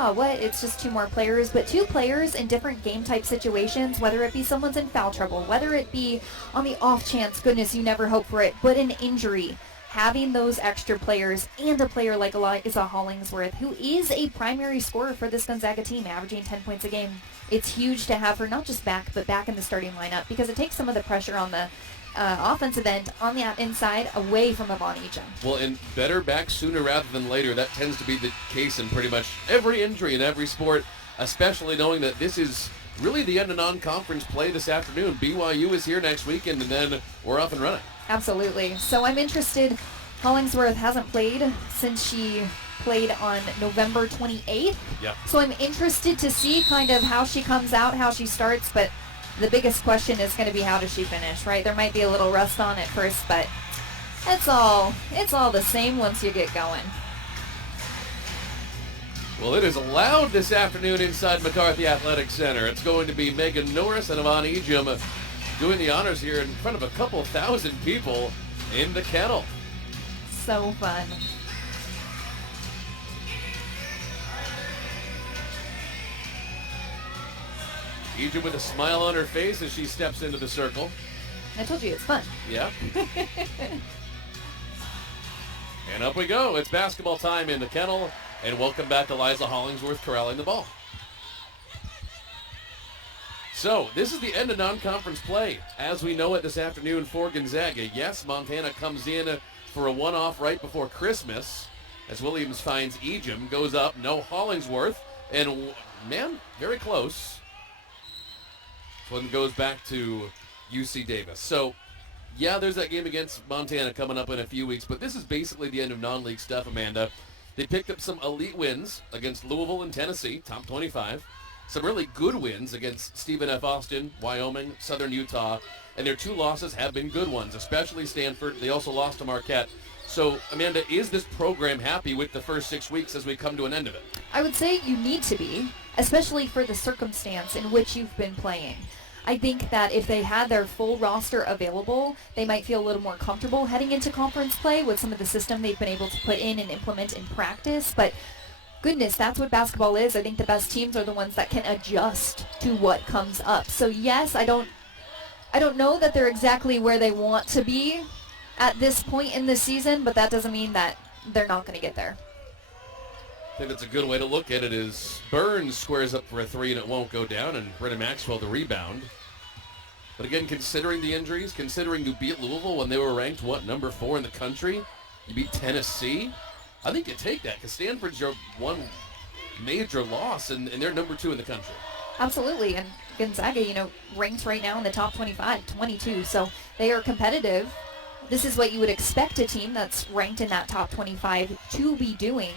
oh, what, it's just two more players. But two players in different game type situations, whether it be someone's in foul trouble, whether it be on the off chance, goodness, you never hope for it, but an injury. Having those extra players and a player like Eliza Hollingsworth, who is a primary scorer for this Gonzaga team, averaging 10 points a game, it's huge to have her not just back, but back in the starting lineup, because it takes some of the pressure on the offensive end on the inside away from Yvonne Ejim. Well, and better back sooner rather than later. That tends to be the case in pretty much every injury in every sport, especially knowing that this is really the end of non-conference play this afternoon. BYU is here next weekend, and then we're off and running. Absolutely. So I'm interested. Hollingsworth hasn't played since she played on November 28th. Yeah. So I'm interested to see kind of how she comes out, how she starts, but the biggest question is going to be how does she finish, right? There might be a little rust on at first, but it's all the same once you get going. Well, it is loud this afternoon inside McCarthy Athletic Center. It's going to be Megan Norris and Yvonne Ejim doing the honors here in front of a couple thousand people in the kennel. So fun. Ejim with a smile on her face as she steps into the circle. I told you it's fun. Yeah. And up we go. It's basketball time in the kennel. And welcome back to Liza Hollingsworth corralling the ball. So, this is the end of non-conference play as we know it this afternoon for Gonzaga. Yes, Montana comes in for a one-off right before Christmas as Williams finds Ejim, goes up, no Hollingsworth, and, man, very close. This one goes back to UC Davis. So, yeah, there's that game against Montana coming up in a few weeks, but this is basically the end of non-league stuff, Amanda. They picked up some elite wins against Louisville and Tennessee, top 25. Some really good wins against Stephen F. Austin, Wyoming, Southern Utah, and their two losses have been good ones, especially Stanford. They also lost to Marquette. So, Amanda, is this program happy with the first 6 weeks as we come to an end of it? I would say you need to be, especially for the circumstance in which you've been playing. I think that if they had their full roster available, they might feel a little more comfortable heading into conference play with some of the system they've been able to put in and implement in practice. But goodness, that's what basketball is. I think the best teams are the ones that can adjust to what comes up. So yes, I don't know that they're exactly where they want to be at this point in the season, but that doesn't mean that they're not going to get there. I think that's a good way to look at it is Burns squares up for a three and it won't go down, and Brenna Maxwell the rebound. But again, considering the injuries, considering you beat Louisville when they were ranked, number 4 in the country? You beat Tennessee? I think you take that because Stanford's your one major loss, and they're number 2 in the country. Absolutely, and Gonzaga, ranks right now in the top 25, 22, so they are competitive. This is what you would expect a team that's ranked in that top 25 to be doing.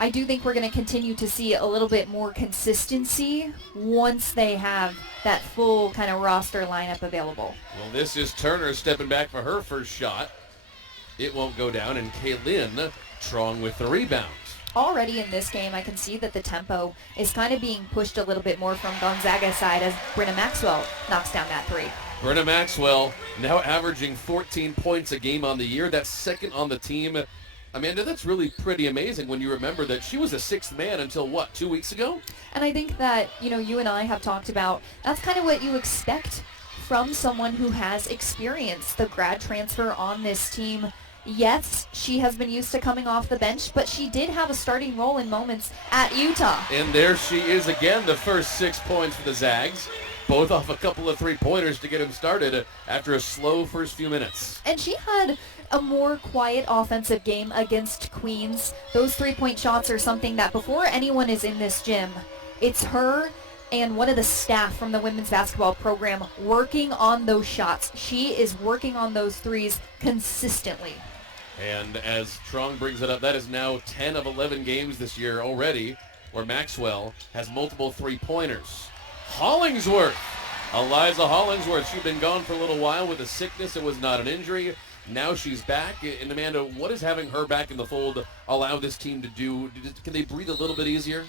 I do think we're going to continue to see a little bit more consistency once they have that full kind of roster lineup available. Well, this is Turner stepping back for her first shot. It won't go down, and Kaylin Trong with the rebound. Already in this game, I can see that the tempo is kind of being pushed a little bit more from Gonzaga's side as Brenna Maxwell knocks down that three. Brenna Maxwell now averaging 14 points a game on the year. That's second on the team. Amanda, that's really pretty amazing when you remember that she was a sixth man until, 2 weeks ago? And I think that, you and I have talked about, that's kind of what you expect from someone who has experience. The grad transfer on this team, yes, she has been used to coming off the bench, but she did have a starting role in moments at Utah. And there she is again, the first 6 points for the Zags. Both off a couple of three-pointers to get him started after a slow first few minutes. And she had a more quiet offensive game against Queens. Those three-point shots are something that before anyone is in this gym, it's her and one of the staff from the women's basketball program working on those shots. She is working on those threes consistently. And as Trong brings it up, that is now 10 of 11 games this year already where Maxwell has multiple three-pointers. Hollingsworth. Eliza Hollingsworth. She'd been gone for a little while with a sickness. It was not an injury. Now she's back. And Amanda, what does having her back in the fold allow this team to do? Can they breathe a little bit easier?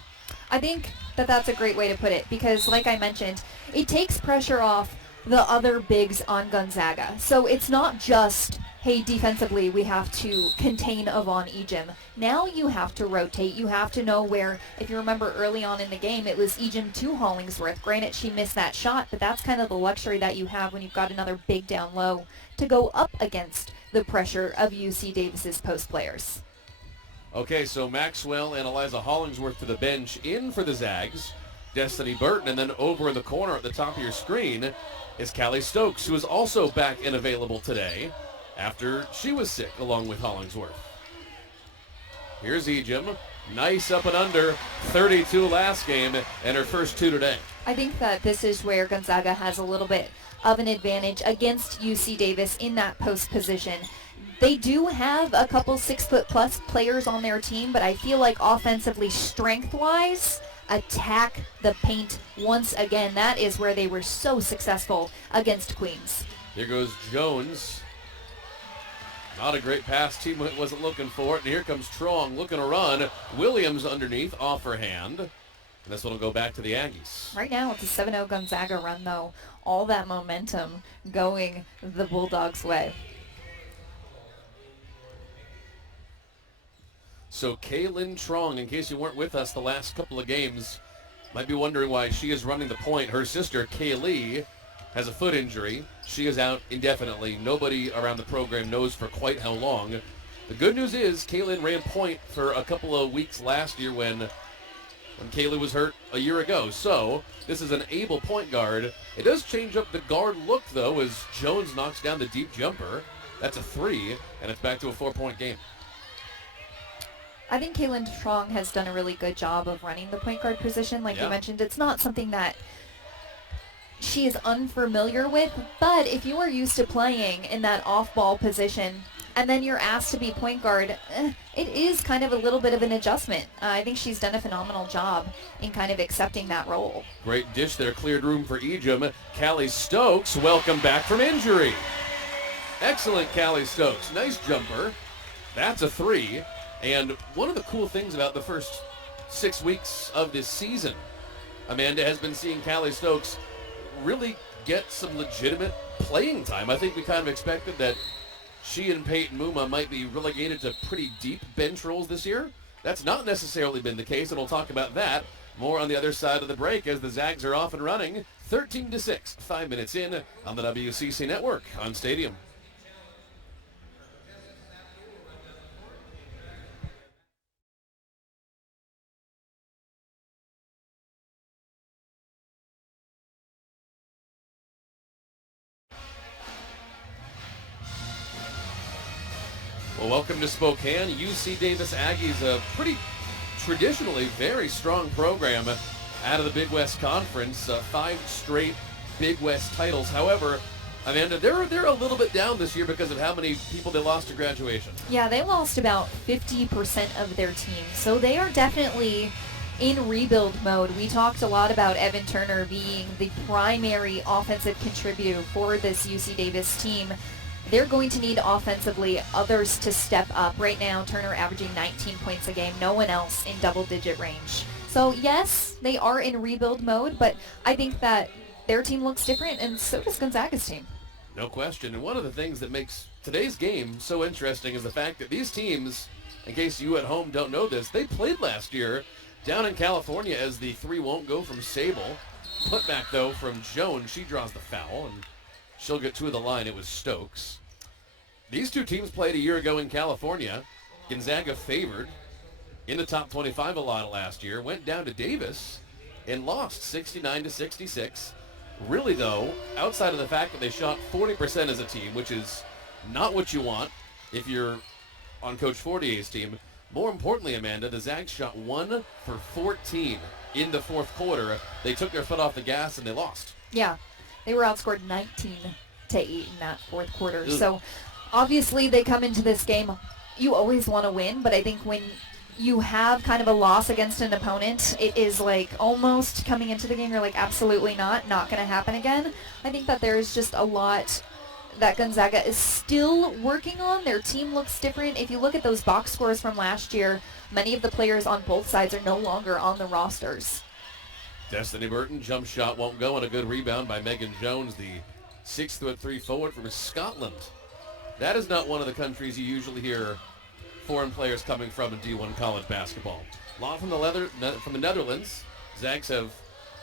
I think that that's a great way to put it because, like I mentioned, it takes pressure off the other bigs on Gonzaga. So it's not just hey, defensively, we have to contain Avon Ejim. Now you have to rotate. You have to know where, if you remember early on in the game, it was Ejim to Hollingsworth. Granted, she missed that shot, but that's kind of the luxury that you have when you've got another big down low to go up against the pressure of UC Davis's post players. Okay, so Maxwell and Eliza Hollingsworth to the bench. In for the Zags, Destiny Burton, and then over in the corner at the top of your screen is Callie Stokes, who is also back and available today after she was sick along with Hollingsworth. Here's Ejim. Nice up and under, 32 last game and her first 2 today. I think that this is where Gonzaga has a little bit of an advantage against UC Davis in that post position. They do have a couple 6-foot-plus players on their team, but I feel like offensively, strength-wise, attack the paint once again. That is where they were so successful against Queens. Here goes Jones. Not a great pass. Team wasn't looking for it. And here comes Trong looking to run. Williams underneath, off her hand. And this one will go back to the Aggies. Right now it's a 7-0 Gonzaga run, though. All that momentum going the Bulldogs' way. So Kaylin Trong, in case you weren't with us the last couple of games, might be wondering why she is running the point. Her sister, Kaylee, has a foot injury. She is out indefinitely. Nobody around the program knows for quite how long. The good news is Kaylin ran point for a couple of weeks last year when Kaylee was hurt a year ago. So this is an able point guard. It does change up the guard look, though, as Jones knocks down the deep jumper. That's a 3, and it's back to a 4-point game. I think Kaylin Trong has done a really good job of running the point guard position. Like you mentioned, it's not something that she is unfamiliar with, but if you are used to playing in that off-ball position and then you're asked to be point guard, it is kind of a little bit of an adjustment. I think she's done a phenomenal job in kind of accepting that role. Great dish there, cleared room for Ejim. Callie Stokes, welcome back from injury. Excellent, Callie Stokes. Nice jumper. That's a 3. And one of the cool things about the first 6 weeks of this season, Amanda, has been seeing Callie Stokes really get some legitimate playing time. I think we kind of expected that she and Peyton Muma might be relegated to pretty deep bench roles this year. That's not necessarily been the case, and we'll talk about that more on the other side of the break as the Zags are off and running. 13-6, 5 minutes in on the WCC Network on Stadium. Well, welcome to Spokane. UC Davis Aggies, a pretty traditionally very strong program out of the Big West Conference. 5 straight Big West titles. However, Amanda, they're a little bit down this year because of how many people they lost to graduation. Yeah, they lost about 50% of their team, so they are definitely in rebuild mode. We talked a lot about Evan Turner being the primary offensive contributor for this UC Davis team. They're going to need offensively others to step up. Right now, Turner averaging 19 points a game. No one else in double-digit range. So, yes, they are in rebuild mode, but I think that their team looks different, and so does Gonzaga's team. No question. And one of the things that makes today's game so interesting is the fact that these teams, in case you at home don't know this, they played last year down in California as the 3 won't go from Sable. Putback, though, from Jones. She draws the foul, and she'll get 2 of the line. It was Stokes. These 2 teams played a year ago in California. Gonzaga favored in the top 25 a lot last year. Went down to Davis and lost 69-66. Really, though, outside of the fact that they shot 40% as a team, which is not what you want if you're on Coach Fortier's team. More importantly, Amanda, the Zags shot 1 for 14 in the fourth quarter. They took their foot off the gas and they lost. Yeah, they were outscored 19-8 in that fourth quarter. So obviously they come into this game, you always want to win, but I think when you have kind of a loss against an opponent, it is like almost coming into the game, you're like, absolutely not going to happen again. I think that there's just a lot that Gonzaga is still working on. Their team looks different. If you look at those box scores from last year, many of the players on both sides are no longer on the rosters. Destiny Burton, jump shot won't go, and a good rebound by Megan Jones, the 6'3" forward from Scotland. That is not one of the countries you usually hear foreign players coming from in D1 college basketball. A lot from the Netherlands. Zags have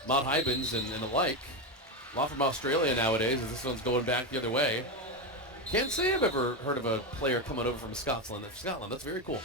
Maud Hybens and the like. A lot from Australia nowadays, as this one's going back the other way. Can't say I've ever heard of a player coming over from Scotland. That's very cool.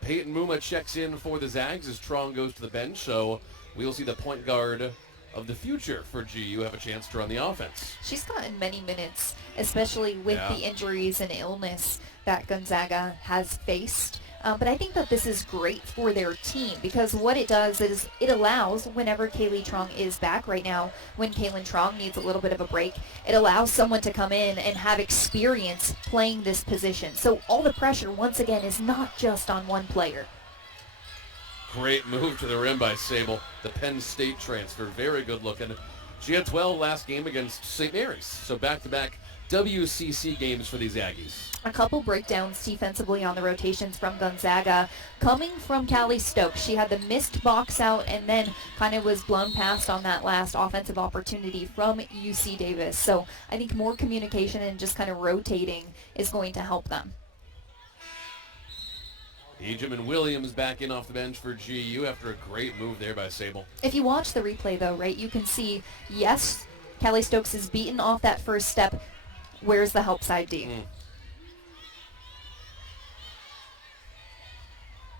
Peyton Muma checks in for the Zags as Trong goes to the bench, so we'll see the point guard of the future for GU have a chance to run the offense. She's gotten many minutes, especially with the injuries and illness that Gonzaga has faced. But I think that this is great for their team because what it does is it allows, whenever Kaylee Trong is back right now, when Kaylin Trong needs a little bit of a break, it allows someone to come in and have experience playing this position. So all the pressure, once again, is not just on one player. Great move to the rim by Sable. The Penn State transfer, very good looking. She had 12 last game against St. Mary's, so back-to-back WCC games for these Aggies. A couple breakdowns defensively on the rotations from Gonzaga. Coming from Callie Stokes, she had the missed box out and then kind of was blown past on that last offensive opportunity from UC Davis. So I think more communication and just kind of rotating is going to help them. Ejim and Williams back in off the bench for GU after a great move there by Sable. If you watch the replay, though, right, you can see, yes, Callie Stokes is beaten off that first step. Where's the help side D?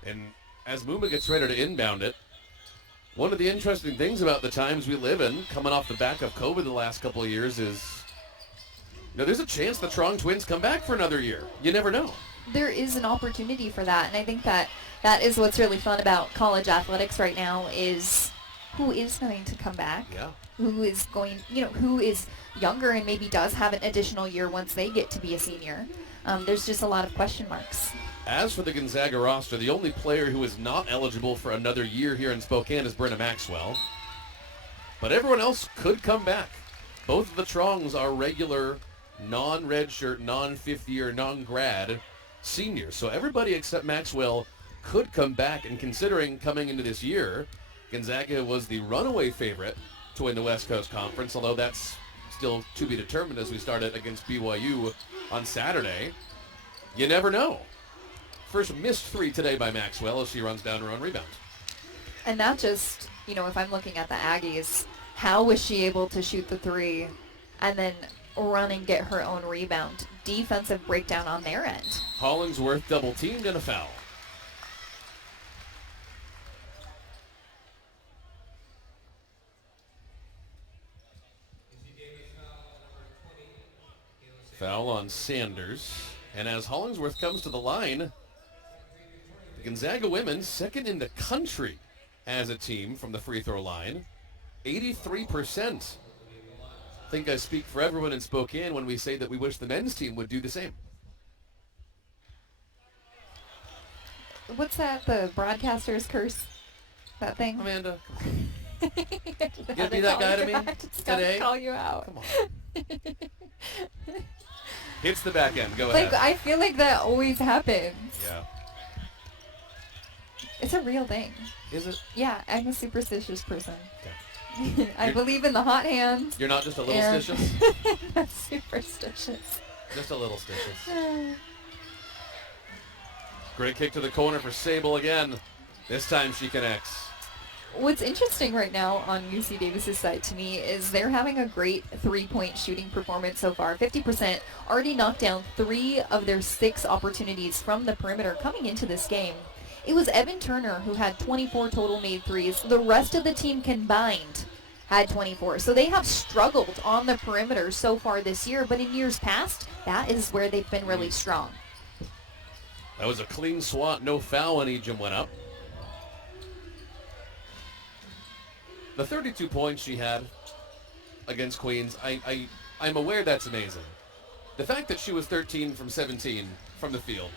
And as Muma gets ready to inbound it, one of the interesting things about the times we live in, coming off the back of COVID the last couple of years, is there's a chance the Trong twins come back for another year. You never know. There is an opportunity for that, and I think that is what's really fun about college athletics right now is who is going to come back. Yeah. Who is going, who is younger and maybe does have an additional year once they get to be a senior. There's just a lot of question marks. As for the Gonzaga roster, the only player who is not eligible for another year here in Spokane is Brenna Maxwell. But everyone else could come back. Both of the Trongs are regular, non-redshirt, non-fifth year, non-grad seniors. So everybody except Maxwell could come back. And considering coming into this year, Gonzaga was the runaway favorite to win the West Coast Conference, although that's still to be determined as we start it against BYU on Saturday. You never know. First missed three today by Maxwell as she runs down her own rebound. And not just, if I'm looking at the Aggies, how was she able to shoot the three and then run and get her own rebound? Defensive breakdown on their end. Hollingsworth double-teamed and a foul. Foul on Sanders. And as Hollingsworth comes to the line, the Gonzaga women second in the country as a team from the free throw line. 83%. I think I speak for everyone in Spokane when we say that we wish the men's team would do the same. What's that, the broadcaster's curse? That thing? Amanda, you gonna be that guy to me today? Call you out. Come on. Hits the back end. Go Like, ahead. I feel like that always happens. Yeah. It's a real thing. Is it? Yeah, I'm a superstitious person. Okay. I believe in the hot hands. You're not just a little stitious? I'm superstitious. Just a little stitious. Great kick to the corner for Sable again. This time she connects. What's interesting right now on UC Davis's side to me is they're having a great three-point shooting performance so far. 50%, already knocked down 3 of their 6 opportunities from the perimeter coming into this game. It was Evan Turner who had 24 total made threes. The rest of the team combined had 24. So they have struggled on the perimeter so far this year, but in years past, that is where they've been really strong. That was a clean swat, no foul when Ejim went up. The 32 points she had against Queens, I'm aware that's amazing. The fact that she was 13 from 17 from the field,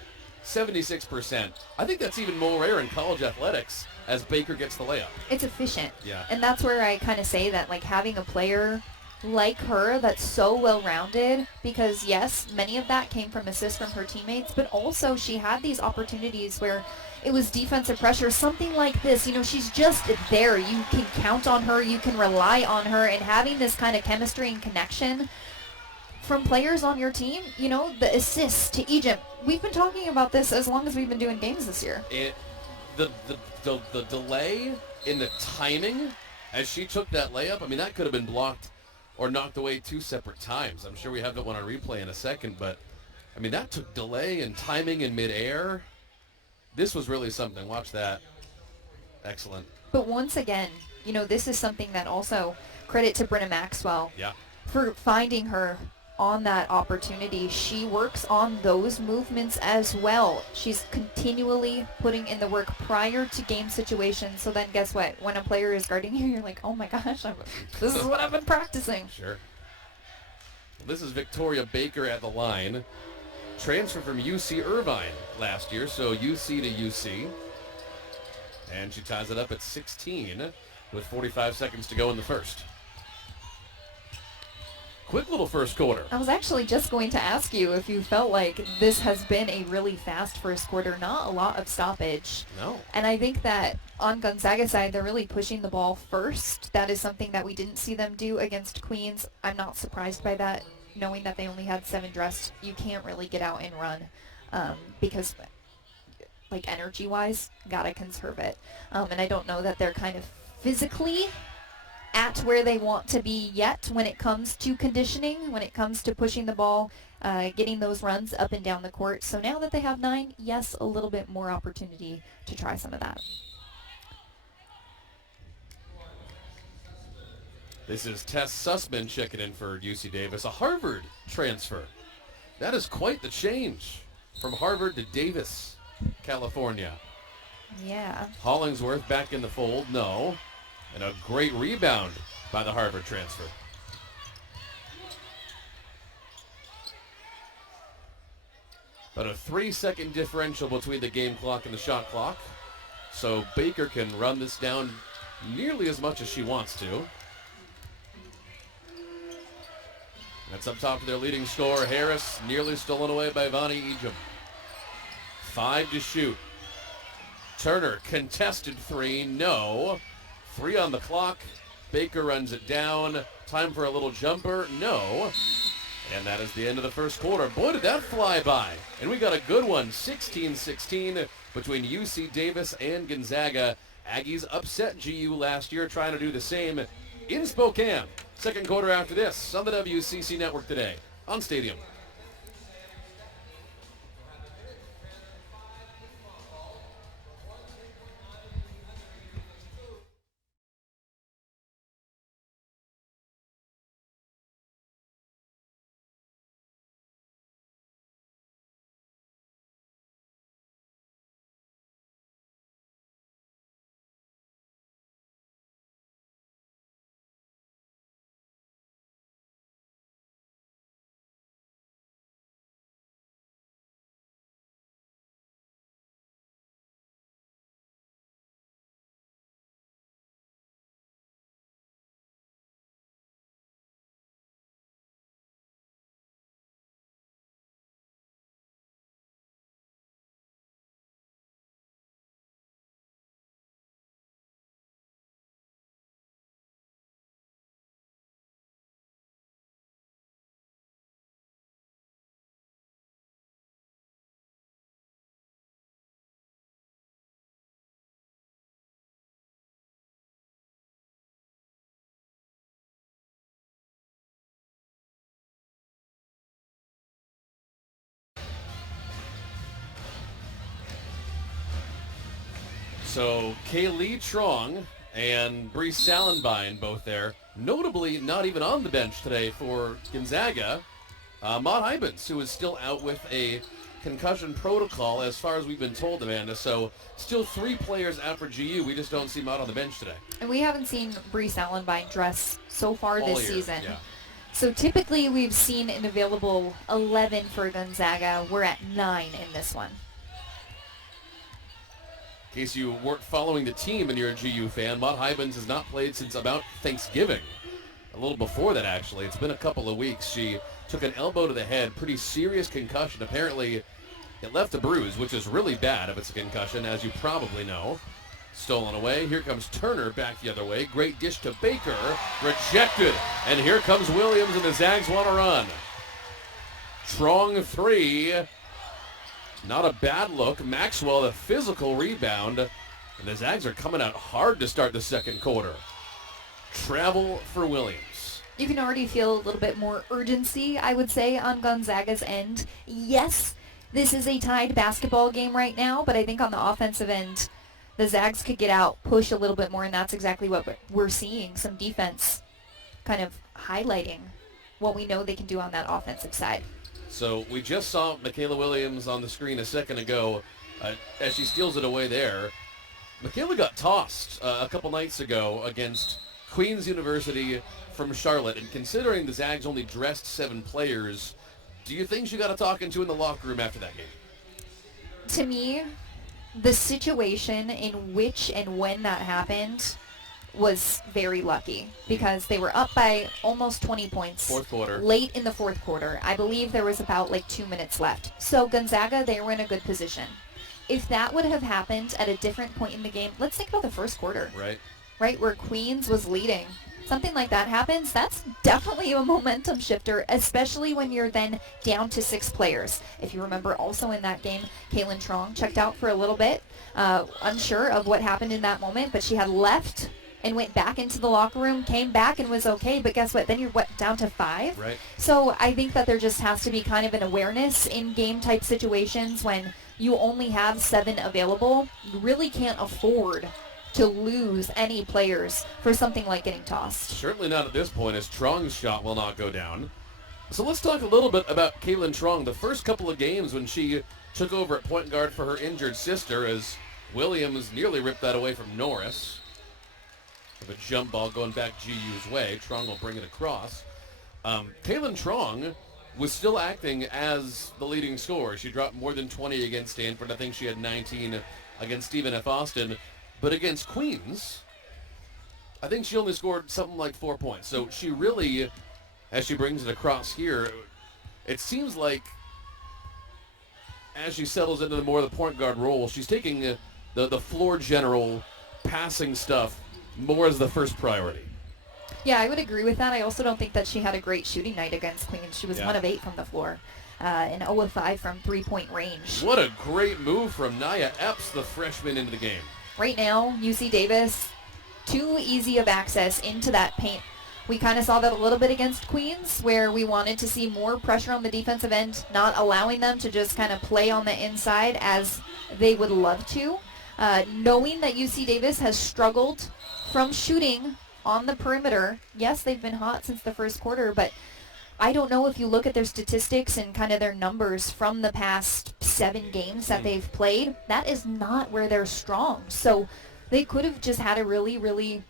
76%, I think that's even more rare in college athletics as Baker gets the layup. It's efficient. Yeah. And that's where I kind of say that, like, having a player like her that's so well-rounded, because yes, many of that came from assists from her teammates, but also she had these opportunities where it was defensive pressure, something like this. She's just there. You can count on her. You can rely on her. And having this kind of chemistry and connection from players on your team, the assists to Egypt. We've been talking about this as long as we've been doing games this year. The delay in the timing as she took that layup, I mean, that could have been blocked or knocked away 2 separate times. I'm sure we have that one on replay in a second, but, I mean, that took delay and timing in midair. This was really something. Watch that. Excellent. But once again, this is something that also credit to Brenna Maxwell for finding her on that opportunity. She works on those movements as well. She's continually putting in the work prior to game situations. So then guess what? When a player is guarding you, you're like, oh my gosh, this is what I've been practicing. Sure. This is Victoria Baker at the line. Transferred from UC Irvine last year, so UC to UC. And she ties it up at 16 with 45 seconds to go in the first. Quick little first quarter. I was actually just going to ask you if you felt like this has been a really fast first quarter, not a lot of stoppage. No. And I think that on Gonzaga's side, they're really pushing the ball first. That is something that we didn't see them do against Queens. I'm not surprised by that, knowing that they only had 7 dressed. You can't really get out and run because, like, energy-wise, gotta conserve it. And I don't know that they're kind of physically at where they want to be yet when it comes to conditioning, when it comes to pushing the ball, getting those runs up and down the court. So now that they have 9, yes, a little bit more opportunity to try some of that. This is Tess Sussman checking in for UC Davis, a Harvard transfer. That is quite the change from Harvard to Davis, California. Yeah. Hollingsworth back in the fold, no. And a great rebound by the Harvard transfer. But a 3-second differential between the game clock and the shot clock. So Baker can run this down nearly as much as she wants to. That's up top to their leading scorer, Harris, nearly stolen away by Vonnie Ejim. 5 to shoot. Turner, contested 3, no. 3 on the clock. Baker runs it down. Time for a little jumper, no. And that is the end of the first quarter. Boy, did that fly by. And we got a good one, 16-16 between UC Davis and Gonzaga. Aggies upset GU last year, trying to do the same in Spokane. Second quarter after this on the WCC Network today on Stadium. So Kaylee Trong and Bree Salenbein both there. Notably not even on the bench today for Gonzaga. Maud Hybens, who is still out with a concussion protocol as far as we've been told, Amanda. So still 3 players out for GU. We just don't see Maud on the bench today. And we haven't seen Bree Salenbein dress so far All this year, season. yeah. So typically we've seen an available 11 for Gonzaga. We're at 9 in this one. In case you weren't following the team and you're a GU fan, Maud Hybens has not played since about Thanksgiving. A little before that, actually. It's been a couple of weeks. She took an elbow to the head, pretty serious concussion. Apparently, it left a bruise, which is really bad if it's a concussion, as you probably know. Stolen away. Here comes Turner back the other way. Great dish to Baker. Rejected. And here comes Williams, and the Zags want to run. Strong three. Not a bad look. Maxwell, a physical rebound. And the Zags are coming out hard to start the second quarter. Travel for Williams. You can already feel a little bit more urgency, I would say, on Gonzaga's end. Yes, this is a tied basketball game right now, but I think on the offensive end, the Zags could get out, push a little bit more, and that's exactly what we're seeing. Some defense kind of highlighting what we know they can do on that offensive side. So we just saw Michaela Williams on the screen a second ago as she steals it away there. Michaela got tossed a couple nights ago against Queen's University from Charlotte, and considering the Zags only dressed 7 players, do you think she got a talking to in the locker room after that game? To me, the situation in which and when that happened was very lucky because they were up by almost 20 points. Fourth quarter. Late in the fourth quarter. I believe there was about 2 minutes left. So Gonzaga, they were in a good position. If that would have happened at a different point in the game, let's think about the first quarter. Right, where Queens was leading. Something like that happens, that's definitely a momentum shifter, especially when you're then down to 6 players. If you remember also in that game, Kaylin Trong checked out for a little bit, unsure of what happened in that moment, but she had left and went back into the locker room, came back and was okay, but guess what? Then you're down to 5? Right. So I think that there just has to be kind of an awareness in game type situations when you only have 7 available. You really can't afford to lose any players for something like getting tossed. Certainly not at this point, as Trong's shot will not go down. So let's talk a little bit about Kaylin Trong. The first couple of games when she took over at point guard for her injured sister, as Williams nearly ripped that away from Norris. With a jump ball going back GU's way. Trong will bring it across. Kaylin Trong was still acting as the leading scorer. She dropped more than 20 against Stanford. I think she had 19 against Stephen F. Austin. But against Queens, I think she only scored something like 4 points. So she really, as she brings it across here, it seems like as she settles into more of the point guard role, she's taking the floor general passing stuff more as the first priority. Yeah, I would agree with that. I also don't think that she had a great shooting night against Queens. She was 1 of 8 from the floor and 0 of 5 from 3-point range. What a great move from Nia Epps, the freshman, into the game. Right now, UC Davis, too easy of access into that paint. We kind of saw that a little bit against Queens, where we wanted to see more pressure on the defensive end, not allowing them to just kind of play on the inside as they would love to. Knowing that UC Davis has struggled from shooting on the perimeter. Yes, they've been hot since the first quarter, but I don't know if you look at their statistics and kind of their numbers from the past 7 games that they've played, that is not where they're strong. So they could have just had a really, really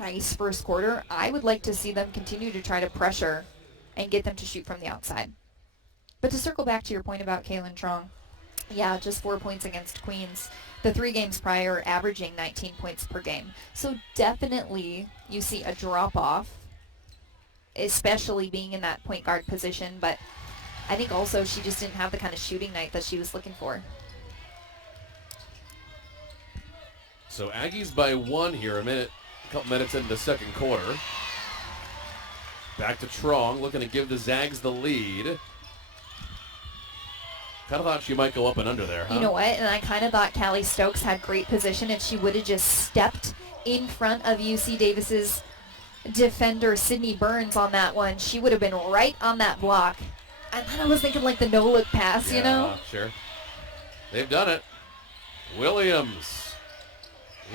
nice first quarter. I would like to see them continue to try to pressure and get them to shoot from the outside. But to circle back to your point about Kaylin Trong, yeah, just 4 points against Queens. The 3 games prior averaging 19 points per game. So definitely you see a drop-off, especially being in that point guard position. But I think also she just didn't have the kind of shooting night that she was looking for. So Aggies by 1 here, a couple minutes into the second quarter. Back to Trong, looking to give the Zags the lead. Kind of thought she might go up and under there, huh? You know what? And I kind of thought Callie Stokes had great position if she would have just stepped in front of UC Davis's defender, Sydney Burns, on that one. She would have been right on that block. And then I was thinking like the no-look pass, you know? Sure. They've done it. Williams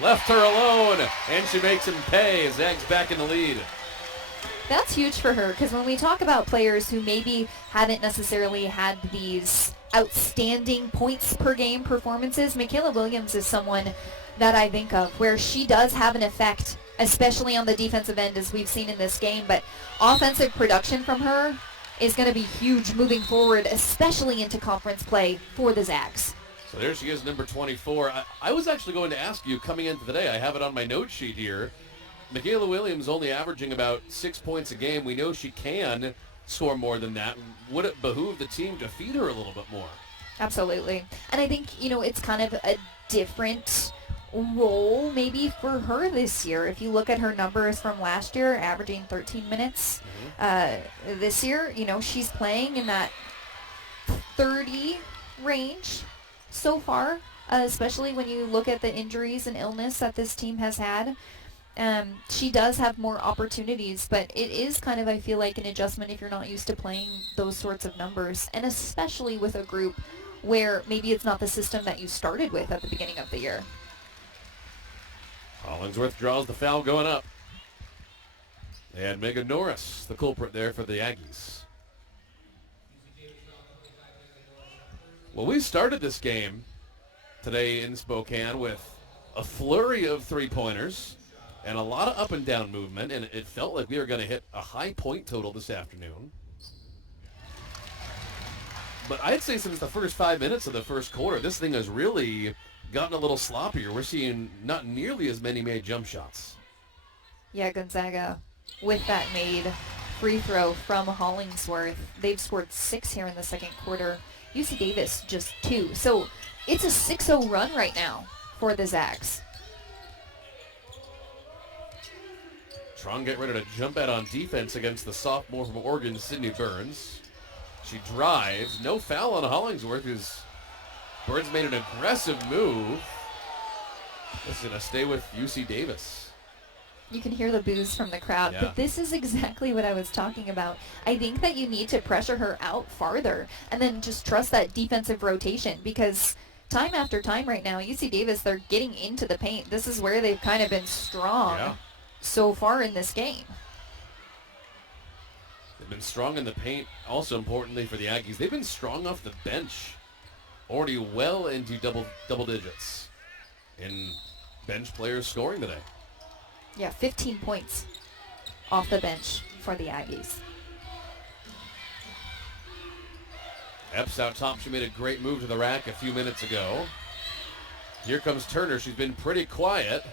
left her alone, and she makes him pay. Zags back in the lead. That's huge for her, because when we talk about players who maybe haven't necessarily had these outstanding points per game performances, Michaela Williams is someone that I think of where she does have an effect, especially on the defensive end, as we've seen in this game. But offensive production from her is going to be huge moving forward, especially into conference play for the Zags. So there she is, number 24. I was actually going to ask you coming into today, I have it on my note sheet here, Michaela Williams only averaging about 6 points a game. We know she can score more than that. Would it behoove the team to feed her a little bit more? Absolutely. And I think, it's kind of a different role maybe for her this year. If you look at her numbers from last year, averaging 13 minutes, this year, she's playing in that 30 range so far, especially when you look at the injuries and illness that this team has had. She does have more opportunities, but it is kind of, I feel like, an adjustment if you're not used to playing those sorts of numbers, and especially with a group where maybe it's not the system that you started with at the beginning of the year. Hollingsworth draws the foul going up. And Megan Norris, the culprit there for the Aggies. Well, we started this game today in Spokane with a flurry of three-pointers and a lot of up and down movement, and it felt like we were going to hit a high point total this afternoon. But I'd say since the first 5 minutes of the first quarter, this thing has really gotten a little sloppier. We're seeing not nearly as many made jump shots. Yeah, Gonzaga with that made free throw from Hollingsworth. They've scored 6 here in the second quarter. UC Davis just 2. So it's a 6-0 run right now for the Zags. Tron get ready to jump out on defense against the sophomore from Oregon, Sydney Burns. She drives. No foul on Hollingsworth, who's Burns made an aggressive move. This is going to stay with UC Davis. You can hear the boos from the crowd, Yeah. but this is exactly what I was talking about. I think that you need to pressure her out farther and then just trust that defensive rotation, because time after time right now, UC Davis, they're getting into the paint. This is where they've kind of been strong so far in this game. They've been strong in the paint. Also, importantly for the Aggies, they've been strong off the bench. Already well into double digits in bench players scoring today. Yeah, 15 points off the bench for the Aggies. Epps out top. She made a great move to the rack a few minutes ago. Here comes Turner. She's been pretty quiet.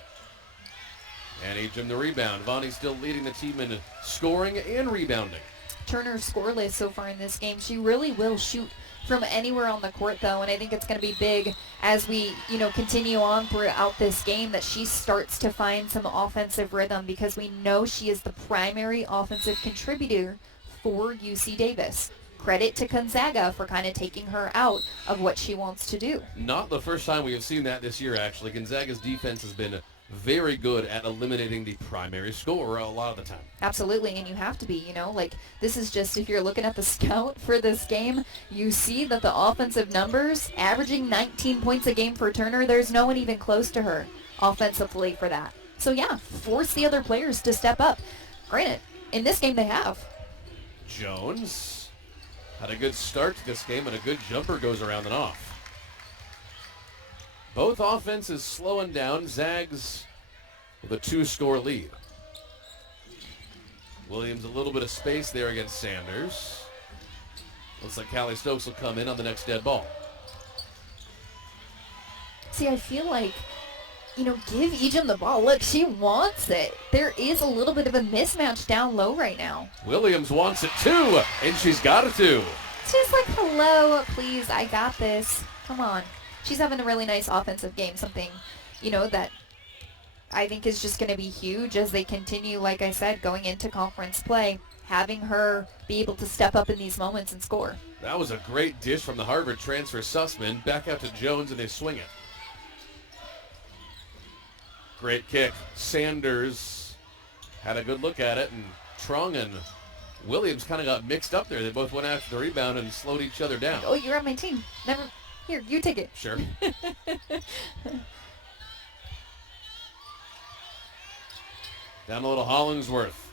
And Ejim the rebound. Vonnie still leading the team in scoring and rebounding. Turner scoreless so far in this game. She really will shoot from anywhere on the court, though, and I think it's going to be big as we, continue on throughout this game that she starts to find some offensive rhythm, because we know she is the primary offensive contributor for UC Davis. Credit to Gonzaga for kind of taking her out of what she wants to do. Not the first time we have seen that this year, actually. Gonzaga's defense has been very good at eliminating the primary scorer a lot of the time. Absolutely, and you have to be, this is just, if you're looking at the scout for this game, you see that the offensive numbers, averaging 19 points a game for Turner, there's no one even close to her offensively for that. So yeah, force the other players to step up. Granted, in this game they have. Jones had a good start to this game, and a good jumper goes around and off. Both offenses slowing down. Zags with a 2-score lead. Williams a little bit of space there against Sanders. Looks like Callie Stokes will come in on the next dead ball. See, I feel like, give Ejim the ball. Look, she wants it. There is a little bit of a mismatch down low right now. Williams wants it too, and she's got it too. She's like, hello, please, I got this. Come on. She's having a really nice offensive game, something, that I think is just going to be huge as they continue, like I said, going into conference play, having her be able to step up in these moments and score. That was a great dish from the Harvard transfer Sussman. Back out to Jones, and they swing it. Great kick. Sanders had a good look at it, and Trung and Williams kind of got mixed up there. They both went after the rebound and slowed each other down. Oh, you're on my team. Never. Here, you take it. Sure. Down a little Hollingsworth.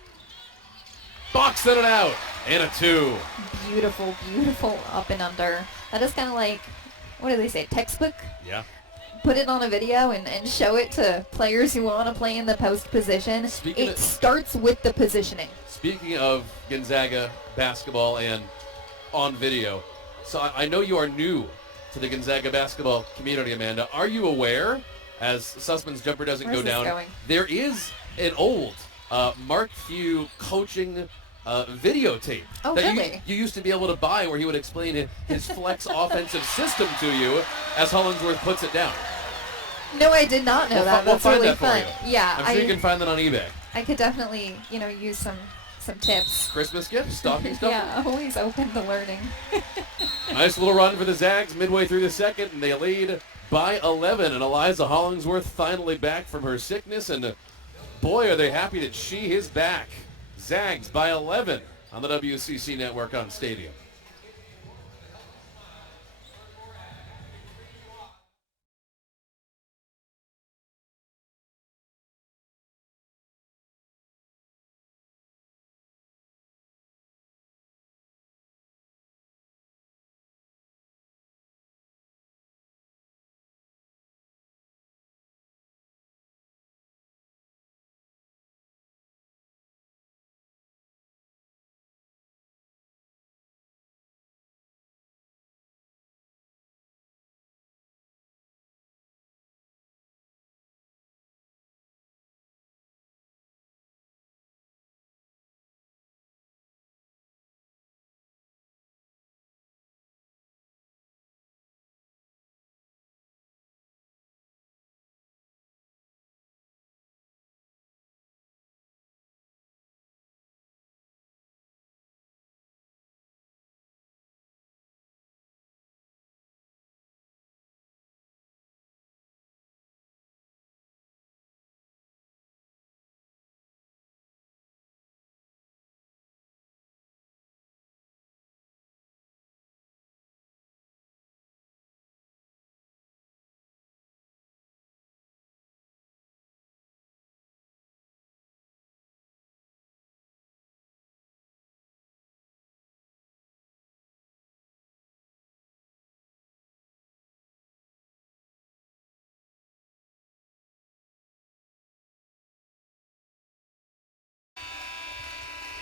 Boxing it out. And a 2. Beautiful, beautiful up and under. That is kind of like, what do they say, textbook? Yeah. Put it on a video and show it to players who want to play in the post position. It starts with the positioning. Speaking of Gonzaga basketball and on video, so I know you are new to the Gonzaga basketball community, Amanda. Are you aware, as Sussman's jumper doesn't Where's go down, going? there is an old Mark Few coaching videotape Oh, that really? you used to be able to buy, where he would explain his flex offensive system to you as Hollingsworth puts it down. No, I did not know that. We'll That's find really that for fun. you. Yeah, I'm sure you can find that on eBay. I could definitely, use some tips. Christmas gifts, stocking stuff. Yeah, always open to learning. Nice little run for the Zags midway through the second, and they lead by 11. And Eliza Hollingsworth finally back from her sickness, and boy, are they happy that she is back. Zags by 11 on the WCC Network on Stadium.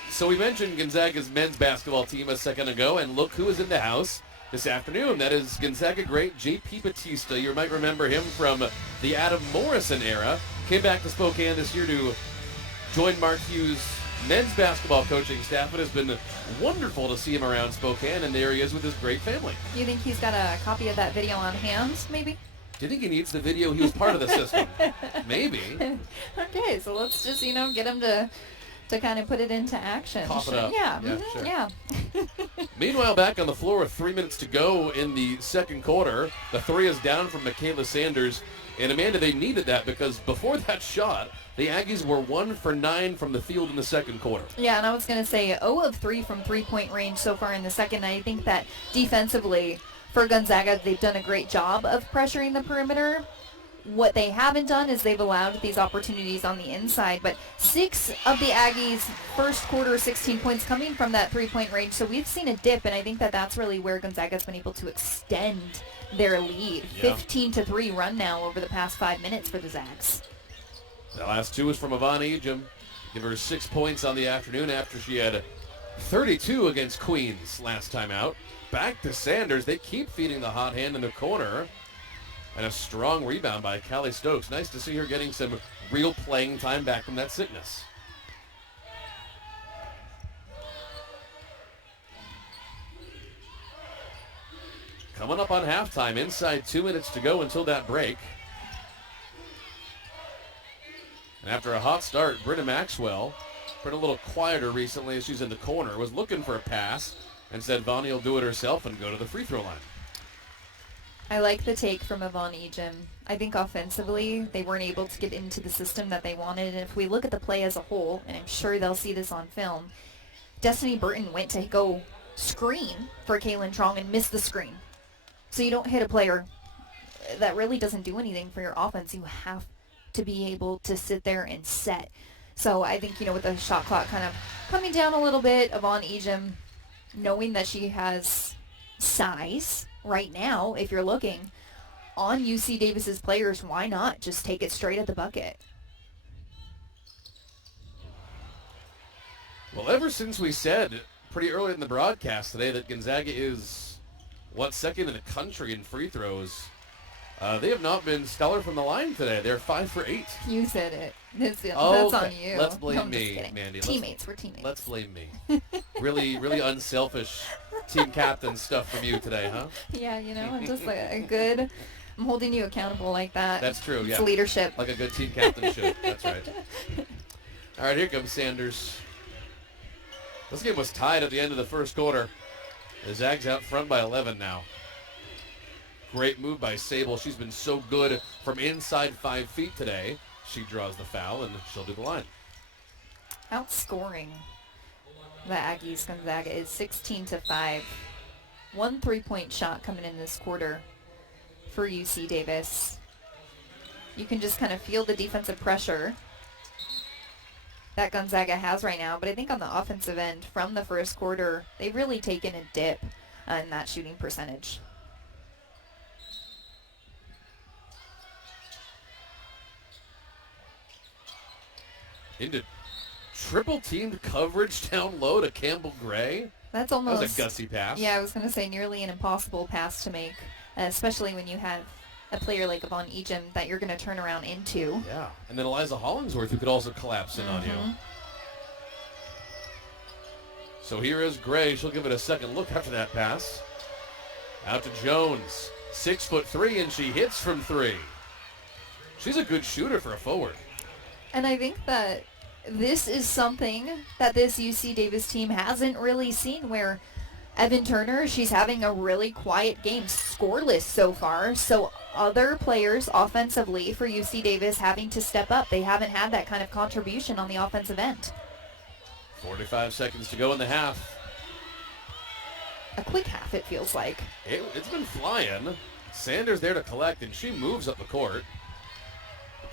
So we mentioned Gonzaga's men's basketball team a second ago, and look who is in the house this afternoon. That is Gonzaga great J.P. Batista. You might remember him from the Adam Morrison era. Came back to Spokane this year to join Mark Hughes' men's basketball coaching staff. It has been wonderful to see him around Spokane, and there he is with his great family. You think he's got a copy of that video on hand, maybe? Do you think he needs the video? He was part of the system. Maybe. Okay, so let's just, get him to kind of put it into action. Pop it up. Yeah, Sure. yeah. Meanwhile, back on the floor with 3 minutes to go in the second quarter, the three is down from Michaela Sanders. And Amanda, they needed that because before that shot, the Aggies were 1 for 9 from the field in the second quarter. Yeah, and I was going to say 0 of 3 from three-point range so far in the second. I think that defensively for Gonzaga, they've done a great job of pressuring the perimeter. What they haven't done is they've allowed these opportunities on the inside, but 6 of the Aggies' first quarter 16 points coming from that three-point range, so we've seen a dip, and I think that that's really where Gonzaga's been able to extend their lead. Yeah. 15-3 run now over the past 5 minutes for the Zags. The last two is from Yvonne Ejim. Give her 6 points on the afternoon after she had 32 against Queens last time out. Back to Sanders. They keep feeding the hot hand in the corner. And a strong rebound by Callie Stokes. Nice to see her getting some real playing time back from that sickness. Coming up on halftime, inside 2 minutes to go until that break. And after a hot start, Britta Maxwell, been a little quieter recently as she's in the corner, was looking for a pass and said Vonnie will do it herself and go to the free throw line. I like the take from Yvonne Ejim. I think offensively, they weren't able to get into the system that they wanted. And if we look at the play as a whole, and I'm sure they'll see this on film, Destiny Burton went to go screen for Kaylin Trong and missed the screen. So you don't hit a player that really doesn't do anything for your offense. You have to be able to sit there and set. So I think, with the shot clock kind of coming down a little bit, Yvonne Ejim, knowing that she has size right now, if you're looking on UC Davis's players, why not just take it straight at the bucket? Well, ever since we said pretty early in the broadcast today that Gonzaga is, second in the country in free throws, they have not been stellar from the line today. They're 5 for 8. You said it. That's okay. on you. Let's blame No, I'm just me, kidding. Mandy. We're teammates. Let's blame me. Really, really unselfish team captain stuff from you today, huh? Yeah, I'm just like I'm holding you accountable like that. That's true, yeah. It's leadership. Like a good team captain should. That's right. All right, here comes Sanders. This game was tied at the end of the first quarter. The Zags out front by 11 now. Great move by Sable. She's been so good from inside 5 feet today. She draws the foul, and she'll do the line. Outscoring the Aggies Gonzaga is 16-5. 1 3-point shot coming in this quarter for UC Davis. You can just kind of feel the defensive pressure that Gonzaga has right now, but I think on the offensive end from the first quarter, they've really taken a dip in that shooting percentage. Into triple-teamed coverage down low to Campbell Gray. That's almost... That was a gutsy pass. Yeah, I was going to say nearly an impossible pass to make, especially when you have a player like Yvonne Ejim that you're going to turn around into. Yeah, and then Eliza Hollingsworth, who could also collapse in on you. So here is Gray. She'll give it a second look after that pass. Out to Jones. 6'3", and she hits from 3. She's a good shooter for a forward. And I think that this is something that this UC Davis team hasn't really seen, where Evan Turner, she's having a really quiet game, scoreless so far. So other players offensively for UC Davis having to step up. They haven't had that kind of contribution on the offensive end. 45 seconds to go in the half. A quick half, it feels like. It's been flying. Sanders there to collect, and she moves up the court.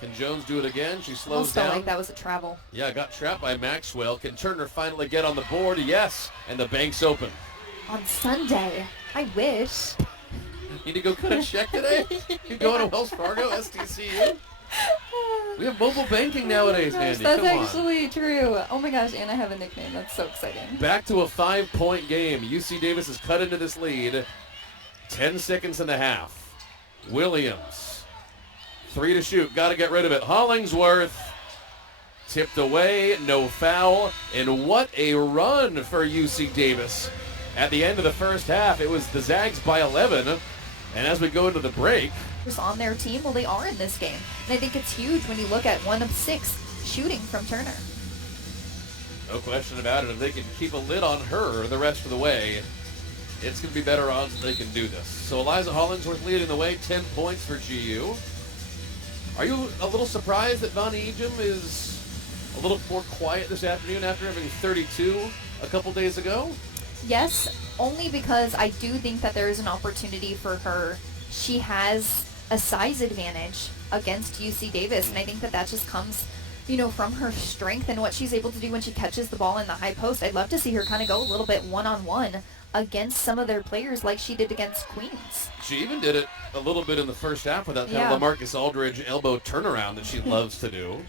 Can Jones do it again? She slows Almost down. felt like that was a travel. Yeah, got trapped by Maxwell. Can Turner finally get on the board? Yes, and the bank's open. On Sunday. I wish. Need to go cut a check today? You going to Wells Fargo, STCU? We have mobile banking nowadays, Andy. That's Come on. actually true. Oh my gosh, and I have a nickname. That's so exciting. Back to a 5-point game. UC Davis has cut into this lead. 10 seconds in the half. Williams. 3 to shoot. Got to get rid of it. Hollingsworth. Tipped away. No foul. And what a run for UC Davis. At the end of the first half, it was the Zags by 11. And as we go into the break, on their team, well, they are in this game. And I think it's huge when you look at 1 of 6 shooting from Turner. no question about it. If they can keep a lid on her the rest of the way, it's going to be better odds that they can do this. So Eliza Hollingsworth leading the way, 10 points for GU. Are you a little surprised that Vonnie Ejim is a little more quiet this afternoon after having 32 a couple days ago? Yes, only because I do think that there is an opportunity for her. She has a size advantage against UC Davis, and I think that that just comes, from her strength and what she's able to do when she catches the ball in the high post. I'd love to see her kind of go a little bit one-on-one against some of their players like she did against Queens. She even did it a little bit in the first half with that kind of LaMarcus Aldridge elbow turnaround that she loves to do.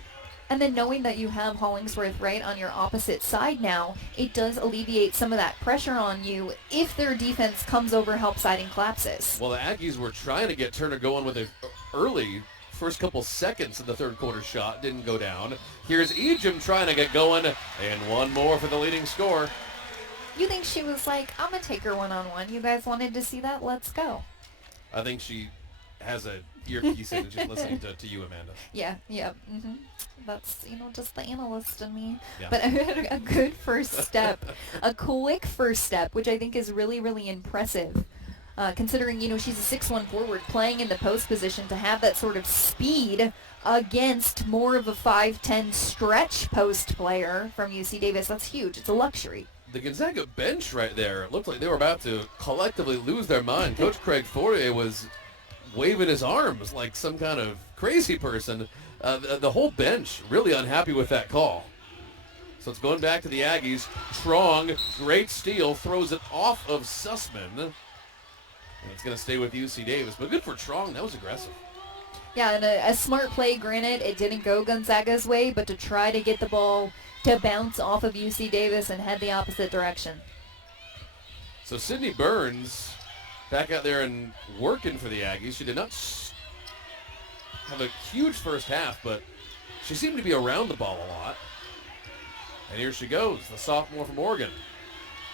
And then knowing that you have Hollingsworth right on your opposite side now, it does alleviate some of that pressure on you if their defense comes over, help side, and collapses. Well, the Aggies were trying to get Turner going with an early first couple seconds of the third quarter shot. Didn't go down. Here's Ejim trying to get going, and one more for the leading scorer. You think she was like, I'm going to take her one-on-one. You guys wanted to see that? Let's go. I think she has a earpiece in and she's listening to you, Amanda. Yeah. Mm-hmm. That's, just the analyst in me. Yeah. But a good first step, a quick first step, which I think is really, really impressive. Considering, she's a 6'1" forward playing in the post position, to have that sort of speed against more of a 5'10" stretch post player from UC Davis. That's huge. It's a luxury. The Gonzaga bench right there looked like they were about to collectively lose their mind. Coach Craig Fourier was waving his arms like some kind of crazy person. The whole bench really unhappy with that call. So it's going back to the Aggies. Trong, great steal, throws it off of Sussman. And it's going to stay with UC Davis. But good for Trong. That was aggressive. Yeah, and a smart play. Granted, it didn't go Gonzaga's way, but to try to get the ball to bounce off of UC Davis and head the opposite direction. So Sydney Burns back out there and working for the Aggies. She did not have a huge first half, but she seemed to be around the ball a lot. And here she goes, the sophomore from Oregon.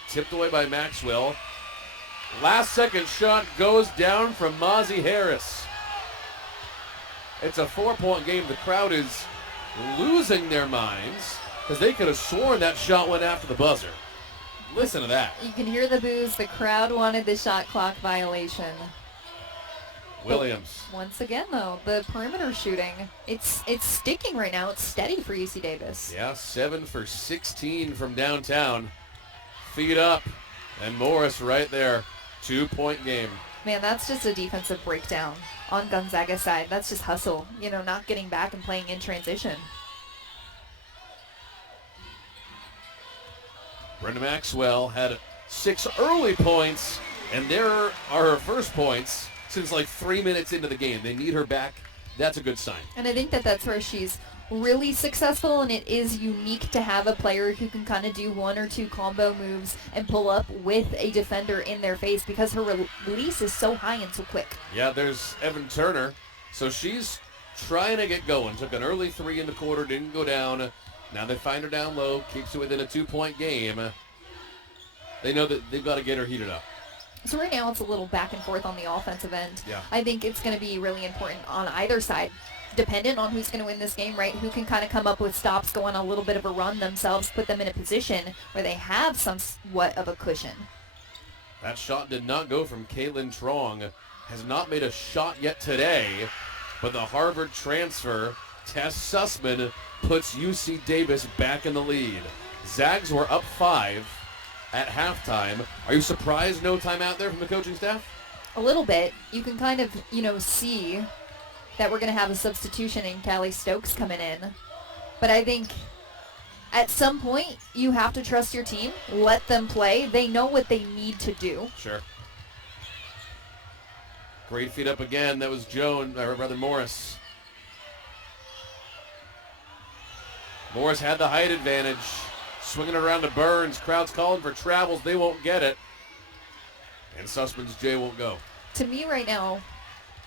Tipped away by Maxwell. Last second shot goes down from Mozzie Harris. It's a 4-point game. The crowd is losing their minds because they could have sworn that shot went after the buzzer. Listen to that. You can hear the boos. The crowd wanted the shot clock violation. Williams. But once again, though, the perimeter shooting, it's sticking right now. It's steady for UC Davis. Yeah, 7 for 16 from downtown. Feet up. And Morris right there. 2-point game. Man, that's just a defensive breakdown on Gonzaga's side. That's just hustle, not getting back and playing in transition. Brenda Maxwell had 6 early points, and there are her first points since like 3 minutes into the game. They need her back. That's a good sign. And I think that's where she's really successful, and it is unique to have a player who can kind of do 1 or 2 combo moves and pull up with a defender in their face because her release is so high and so quick. Yeah, there's Evan Turner. So she's trying to get going. Took an early 3 in the quarter, didn't go down. Now they find her down low, keeps it within a 2-point game. They know that they've got to get her heated up. So right now it's a little back and forth on the offensive end. Yeah. I think it's going to be really important on either side, dependent on who's going to win this game, right? Who can kind of come up with stops, go on a little bit of a run themselves, put them in a position where they have somewhat of a cushion. That shot did not go from Caitlin Trong. Has not made a shot yet today, but the Harvard transfer, Tess Sussman, puts UC Davis back in the lead. Zags were up 5 at halftime. Are you surprised no timeout there from the coaching staff? A little bit. You can kind of, see that we're going to have a substitution in Callie Stokes coming in. But I think at some point you have to trust your team. Let them play. They know what they need to do. Sure. Great feet up again. That was Morris. Morris had the height advantage. Swinging it around to Burns. Crowd's calling for travels. They won't get it. And Sussman's J won't go. To me right now,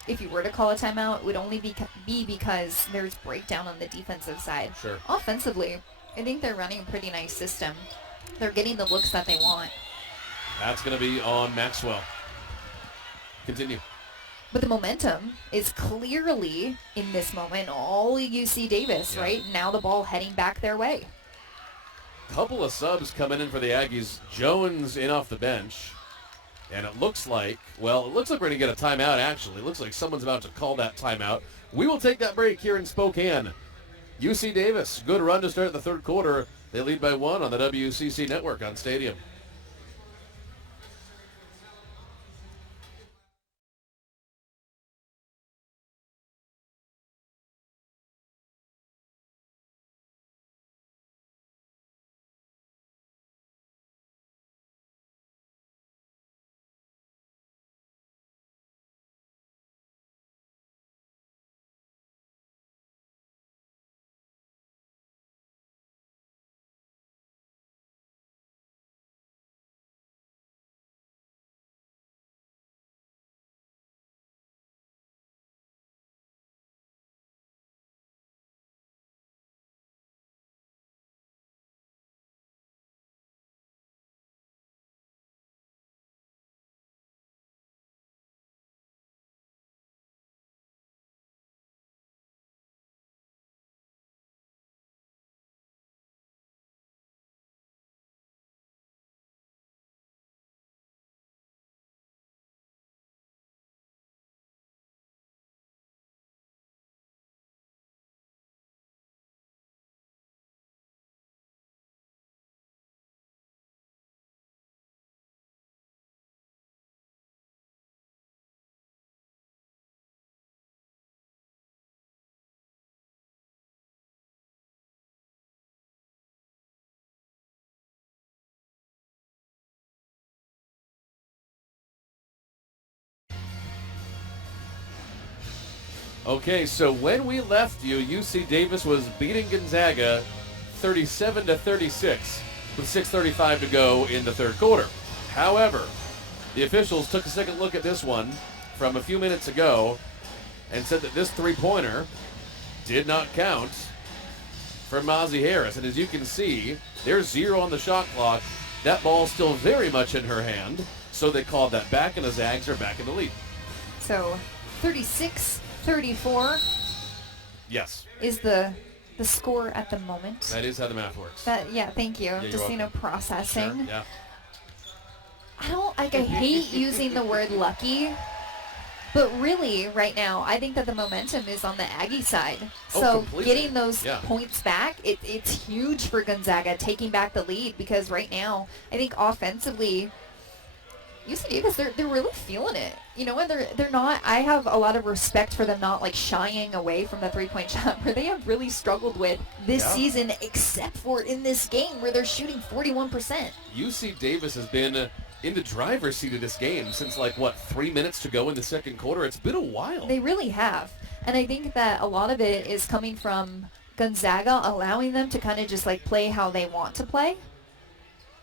if you were to call a timeout, it would only be because there's breakdown on the defensive side. Sure. Offensively, I think they're running a pretty nice system. They're getting the looks that they want. That's going to be on Maxwell. Continue. But the momentum is clearly, in this moment, all UC Davis, Yeah. right? Now the ball heading back their way. Couple of subs coming in for the Aggies. Jones in off the bench. And it looks like we're going to get a timeout, actually. It looks like someone's about to call that timeout. We will take that break here in Spokane. UC Davis, good run to start the third quarter. They lead by 1 on the WCC network on Stadium. Okay, so when we left you, UC Davis was beating Gonzaga 37-36 with 6:35 to go in the third quarter. However, the officials took a second look at this one from a few minutes ago and said that this three-pointer did not count for Mozzie Harris. And as you can see, there's 0 on the shot clock. That ball's still very much in her hand, so they called that back, and the Zags are back in the lead. So 36-34 Yes. is the score at the moment. That is how the math works. Yeah, thank you. Yeah, you're Just, welcome. processing. Sure, yeah. I hate using the word lucky, but really right now I think that the momentum is on the Aggie side. So getting those points back, it's huge for Gonzaga, taking back the lead, because right now I think offensively UC Davis, they're really feeling it. You know, and they're not, I have a lot of respect for them not like shying away from the three-point shot, where they have really struggled with this season, except for in this game where they're shooting 41%. UC Davis has been in the driver's seat of this game since 3 minutes to go in the second quarter. It's been a while. They really have. And I think that a lot of it is coming from Gonzaga allowing them to kind of just play how they want to play,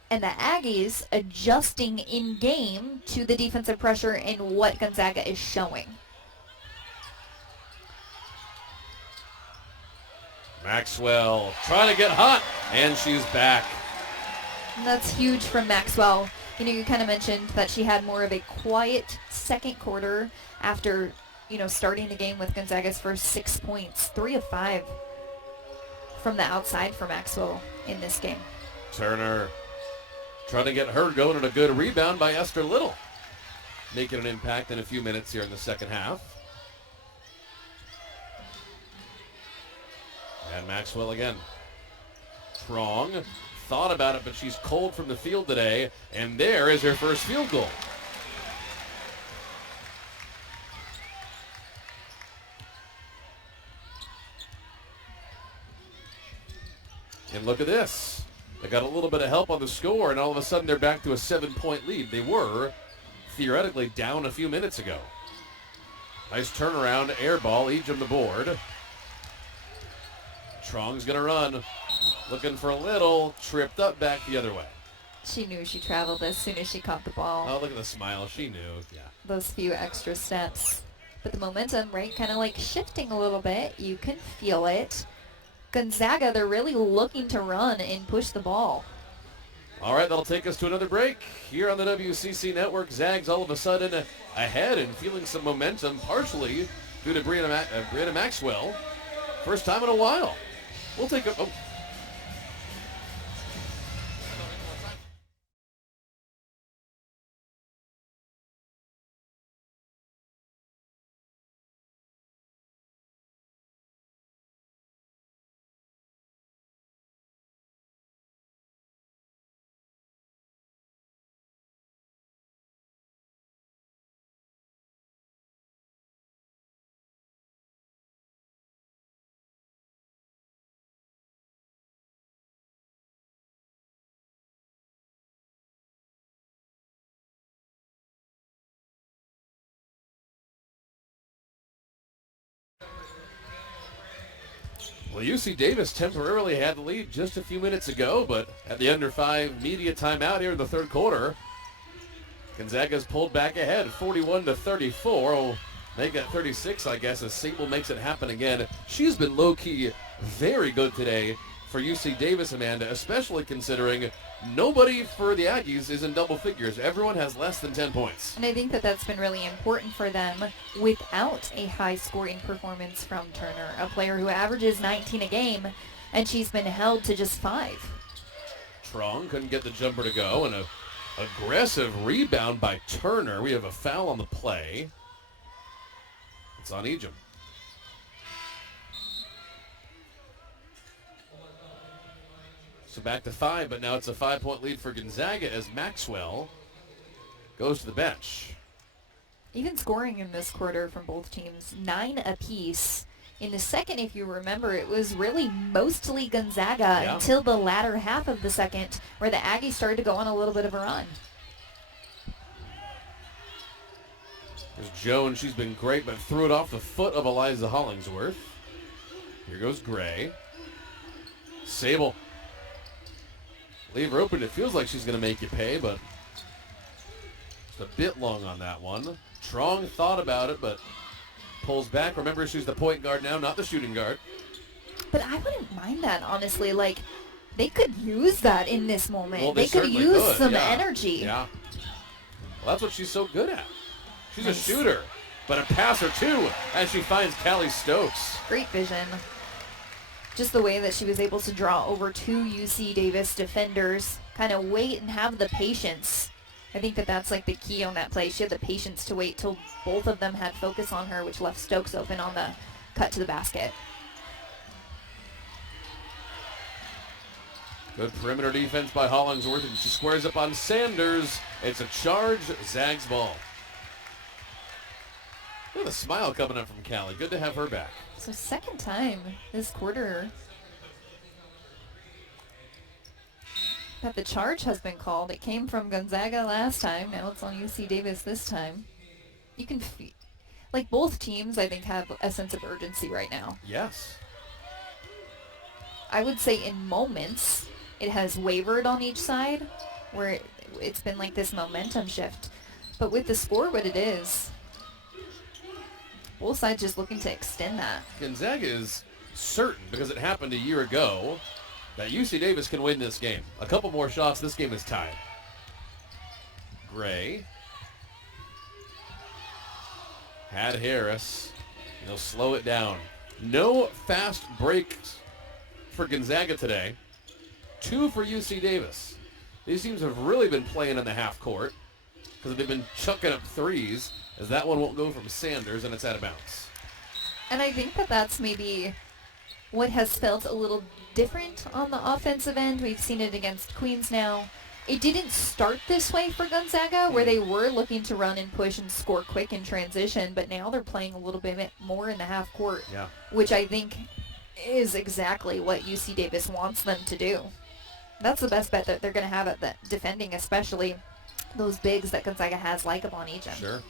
and the Aggies adjusting in game to the defensive pressure and what Gonzaga is showing. Maxwell trying to get hot, and she's back. And that's huge from Maxwell. You know, you kind of mentioned that she had more of a quiet second quarter after, starting the game with Gonzaga's first 6 points. 3 of 5 from the outside for Maxwell in this game. Turner trying to get her going, and a good rebound by Esther Little, making an impact in a few minutes here in the second half. And Maxwell again. Strong. Thought about it, but she's cold from the field today, and there is her first field goal. And look at this. They got a little bit of help on the score, and all of a sudden they're back to a 7-point lead. They were theoretically down a few minutes ago. Nice turnaround, air ball, Ejim the board. Strong's going to run. Looking for a little, tripped up back the other way. She knew she traveled as soon as she caught the ball. Oh, look at the smile. She knew, yeah. Those few extra steps. But the momentum, right, kind of shifting a little bit. You can feel it. Gonzaga, they're really looking to run and push the ball. All right, that'll take us to another break. Here on the WCC Network, Zags all of a sudden ahead and feeling some momentum, partially due to Brianna Maxwell. First time in a while. We'll take a... Oh. Well, UC Davis temporarily had the lead just a few minutes ago, but at the under 5 media timeout here in the third quarter, Gonzaga's pulled back ahead, 41-34. Oh, make it 36, I guess, as Sable makes it happen again. She's been low-key very good today for UC Davis, Amanda, especially considering nobody for the Aggies is in double figures. Everyone has less than 10 points. And I think that that's been really important for them without a high-scoring performance from Turner, a player who averages 19 a game, and she's been held to just 5. Trong couldn't get the jumper to go, and an aggressive rebound by Turner. We have a foul on the play. It's on Ejim. So back to 5, but now it's a 5-point lead for Gonzaga as Maxwell goes to the bench. Even scoring in this quarter from both teams, 9 apiece. In the second, if you remember, it was really mostly Gonzaga until the latter half of the second, where the Aggies started to go on a little bit of a run. There's Jones. She's been great, but threw it off the foot of Eliza Hollingsworth. Here goes Gray. Sable. Leave her open. It feels like she's going to make you pay, but just a bit long on that one. Trong thought about it, but pulls back. Remember, she's the point guard now, not the shooting guard. But I wouldn't mind that, honestly. Like, they could use that in this moment. Well, they could use some energy. Yeah. Well, that's what she's so good at. She's a shooter, but a passer, too, as she finds Callie Stokes. Great vision. Just the way that she was able to draw over 2 UC Davis defenders, kind of wait and have the patience I think that that's like the key on that play. She had the patience to wait till both of them had focus on her, which left Stokes open on the cut to the basket. Good perimeter defense by Hollingsworth, and she squares up on Sanders. It's a charge, Zags ball. Look at the smile coming up from Callie. Good to have her back. So second time this quarter that the charge has been called. It came from Gonzaga last time. Now it's on UC Davis this time. You can like both teams, I think, have a sense of urgency right now. Yes. I would say in moments it has wavered on each side, where it's been like this momentum shift. But with the score what it is, both sides just looking to extend that. Gonzaga is certain, because it happened a year ago, that UC Davis can win this game. A couple more shots, this game is tied. Gray. Had Harris. He'll slow it down. No fast breaks for Gonzaga today. 2 for UC Davis. These teams have really been playing in the half court because they've been chucking up threes, as that one won't go from Sanders, and it's out of bounds. And I think that that's maybe what has felt a little different on the offensive end. We've seen it against Queens now. It didn't start this way for Gonzaga, where they were looking to run and push and score quick in transition, but now they're playing a little bit more in the half court, which I think is exactly what UC Davis wants them to do. That's the best bet that they're going to have at the defending, especially those bigs that Gonzaga has, like Avon Ejim. Sure.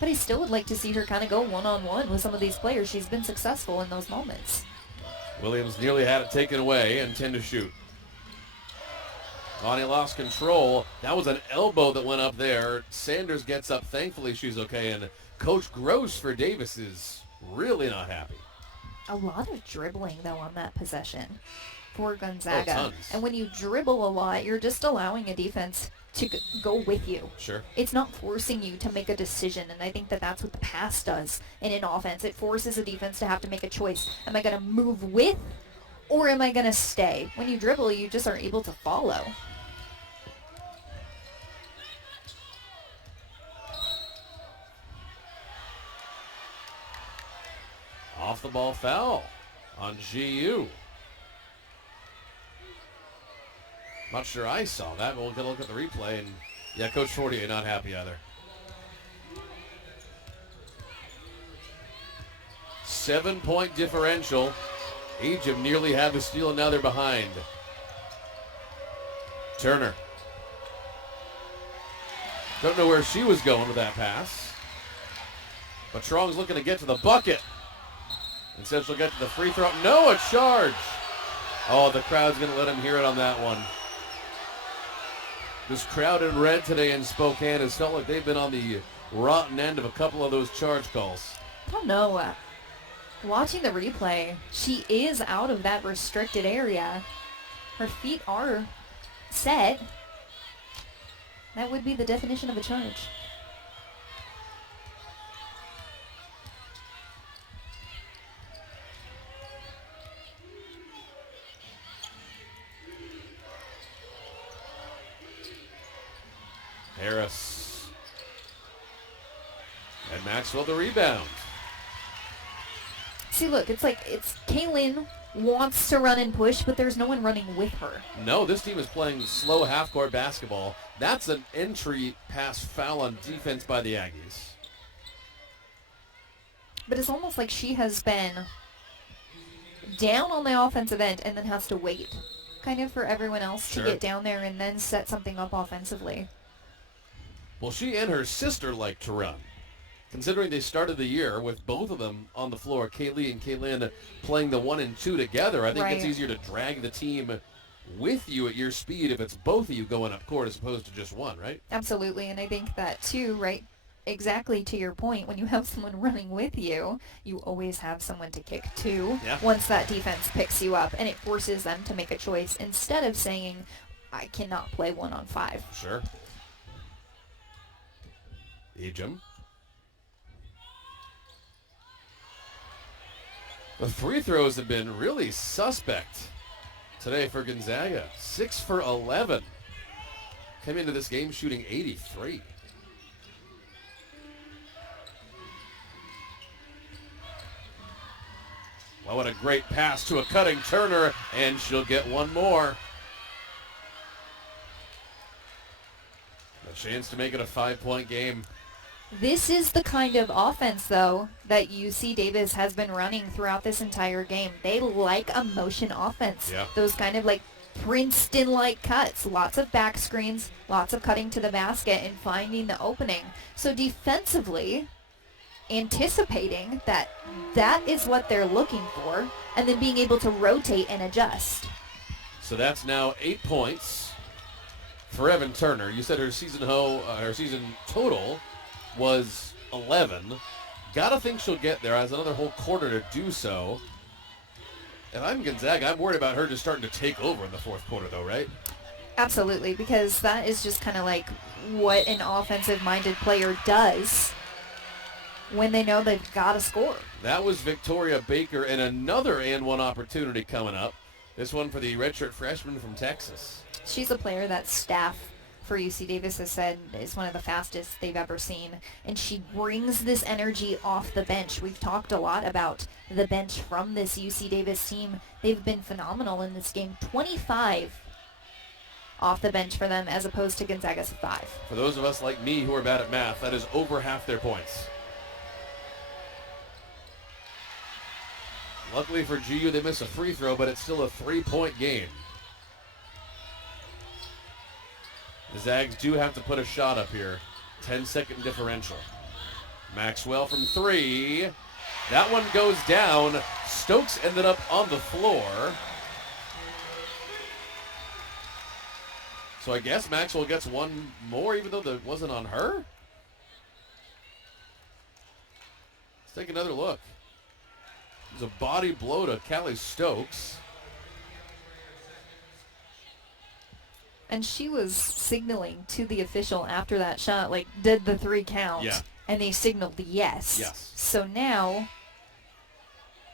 But I still would like to see her kind of go one-on-one with some of these players. She's been successful in those moments. Williams nearly had it taken away and 10 to shoot. Lonnie lost control. That was an elbow that went up there. Sanders gets up. Thankfully, she's okay. And Coach Gross for Davis is really not happy. A lot of dribbling, though, on that possession for Gonzaga. Tons. And when you dribble a lot, you're just allowing a defense to go with you. Sure. It's not forcing you to make a decision, and I think that that's what the pass does in an offense. It forces a defense to have to make a choice. Am I going to move with, or am I going to stay? When you dribble, you just are able to follow. Off the ball foul on GU. Not sure I saw that, but we'll get a look at the replay. And yeah, Coach Fortier not happy either. 7-point differential. Ejim nearly had the steal, and now they're behind. Turner. Don't know where she was going with that pass. But Strong's looking to get to the bucket. Instead, she'll get to the free throw. No, a charge. Oh, the crowd's going to let him hear it on that one. This crowd in red today in Spokane has felt like they've been on the rotten end of a couple of those charge calls. I don't know. Watching the replay, she is out of that restricted area. Her feet are set. That would be the definition of a charge. Harris. And Maxwell the rebound. See, look, it's Kaylin wants to run and push, but there's no one running with her. No, this team is playing slow half-court basketball. That's an entry pass foul on defense by the Aggies. But it's almost like she has been down on the offensive end and then has to wait kind of for everyone else to get down there and then set something up offensively. Well, she and her sister like to run. Considering they started the year with both of them on the floor, Kaylee and Kaylin playing the 1 and 2 together, I think it's easier to drag the team with you at your speed if it's both of you going up court as opposed to just one, right? Absolutely, and I think that too, right? Exactly to your point, when you have someone running with you, you always have someone to kick to once that defense picks you up, and it forces them to make a choice instead of saying, I cannot play 1-on-5. Sure. Ejim. The free throws have been really suspect today for Gonzaga. 6 for 11. came into this game shooting 83. Well, what a great pass to a cutting Turner, and she'll get one more. A chance to make it a 5-point game. This is the kind of offense, though, that UC Davis has been running throughout this entire game. They like a motion offense. Yeah. Those kind of like Princeton-like cuts. Lots of back screens, lots of cutting to the basket and finding the opening. So defensively, anticipating that that is what they're looking for, and then being able to rotate and adjust. So that's now 8 points for Evan Turner. You said her season total was 11. Gotta think she'll get there. Has another whole quarter to do so. If I'm Gonzaga, I'm worried about her just starting to take over in the fourth quarter, though, right? Absolutely, because that is just kind of like what an offensive-minded player does when they know they've got to score. That was Victoria Baker, and another and one opportunity coming up. This one for the redshirt freshman from Texas. She's a player that staff for UC Davis has said is one of the fastest they've ever seen, and she brings this energy off the bench. We've talked a lot about the bench from this UC Davis team. They've been phenomenal in this game. 25 off the bench for them as opposed to Gonzaga's 5. For those of us like me who are bad at math, that is over half their points. Luckily for GU, they miss a free throw, but it's still a 3-point game. The Zags do have to put a shot up here. 10-second differential. Maxwell from 3. That one goes down. Stokes ended up on the floor. So I guess Maxwell gets one more, even though that wasn't on her? Let's take another look. It was a body blow to Callie Stokes. And she was signaling to the official after that shot, like, did the 3 count? Yeah. And they signaled yes. Yes. So now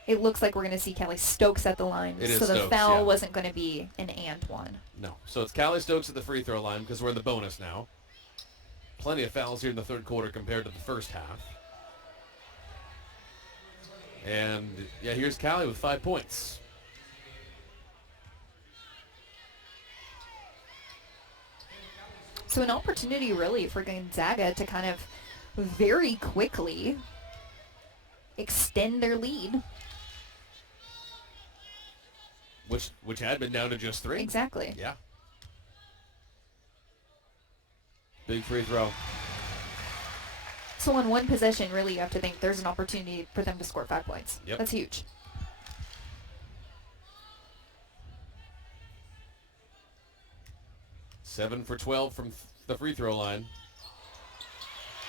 it looks like we're going to see Callie Stokes at the line. It is so the Stokes, foul yeah. wasn't going to be an and one. No. So it's Callie Stokes at the free throw line because we're in the bonus now. Plenty of fouls here in the third quarter compared to the first half. And, yeah, here's Callie with 5 points. So an opportunity really for Gonzaga to kind of very quickly extend their lead. Which had been down to just 3. Exactly. Yeah. Big free throw. So on one possession, really, you have to think there's an opportunity for them to score 5 points. Yep. That's huge. Seven for 12 from the free throw line.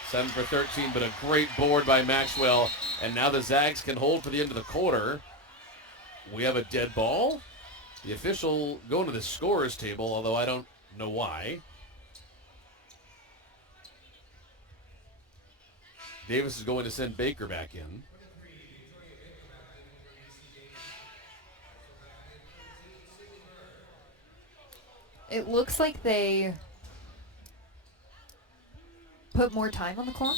7 for 13, but a great board by Maxwell. And now the Zags can hold for the end of the quarter. We have a dead ball. The official going to the scorer's table, although I don't know why. Davis is going to send Baker back in. It looks like they put more time on the clock.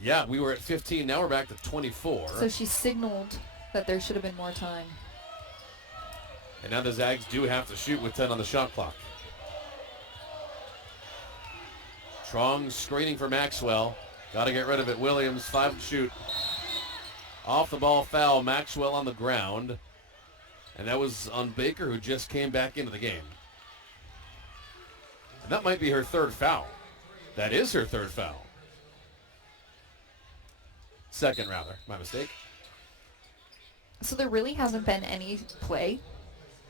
Yeah, we were at 15. Now we're back to 24. So she signaled that there should have been more time. And now the Zags do have to shoot with 10 on the shot clock. Strong screening for Maxwell. Got to get rid of it. Williams, 5 to shoot. Off the ball foul. Maxwell on the ground. And that was on Baker, who just came back into the game. And that might be her 3rd foul. That is her 3rd foul. 2nd, rather. My mistake. So there really hasn't been any play.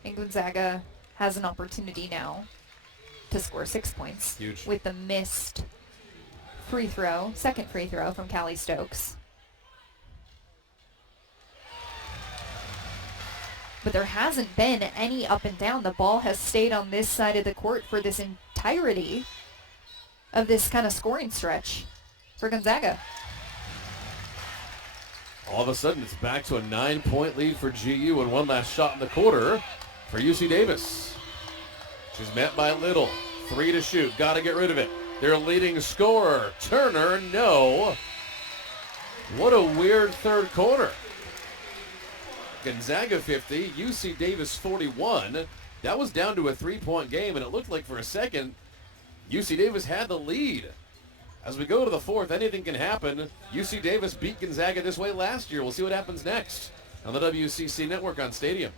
And Gonzaga has an opportunity now to score 6 points. Huge. With the missed free throw, 2nd free throw from Callie Stokes. But there hasn't been any up and down. The ball has stayed on this side of the court for this entirety of this kind of scoring stretch for Gonzaga. All of a sudden, it's back to a 9-point lead for GU and one last shot in the quarter for UC Davis. She's met by Little. 3 to shoot. Got to get rid of it. Their leading scorer, Turner, no. What a weird third quarter. Gonzaga 50, UC Davis 41. That was down to a 3-point game, and it looked like for a second UC Davis had the lead. As we go to the fourth, anything can happen. UC Davis beat Gonzaga this way last year. We'll see what happens next on the WCC Network on Stadium.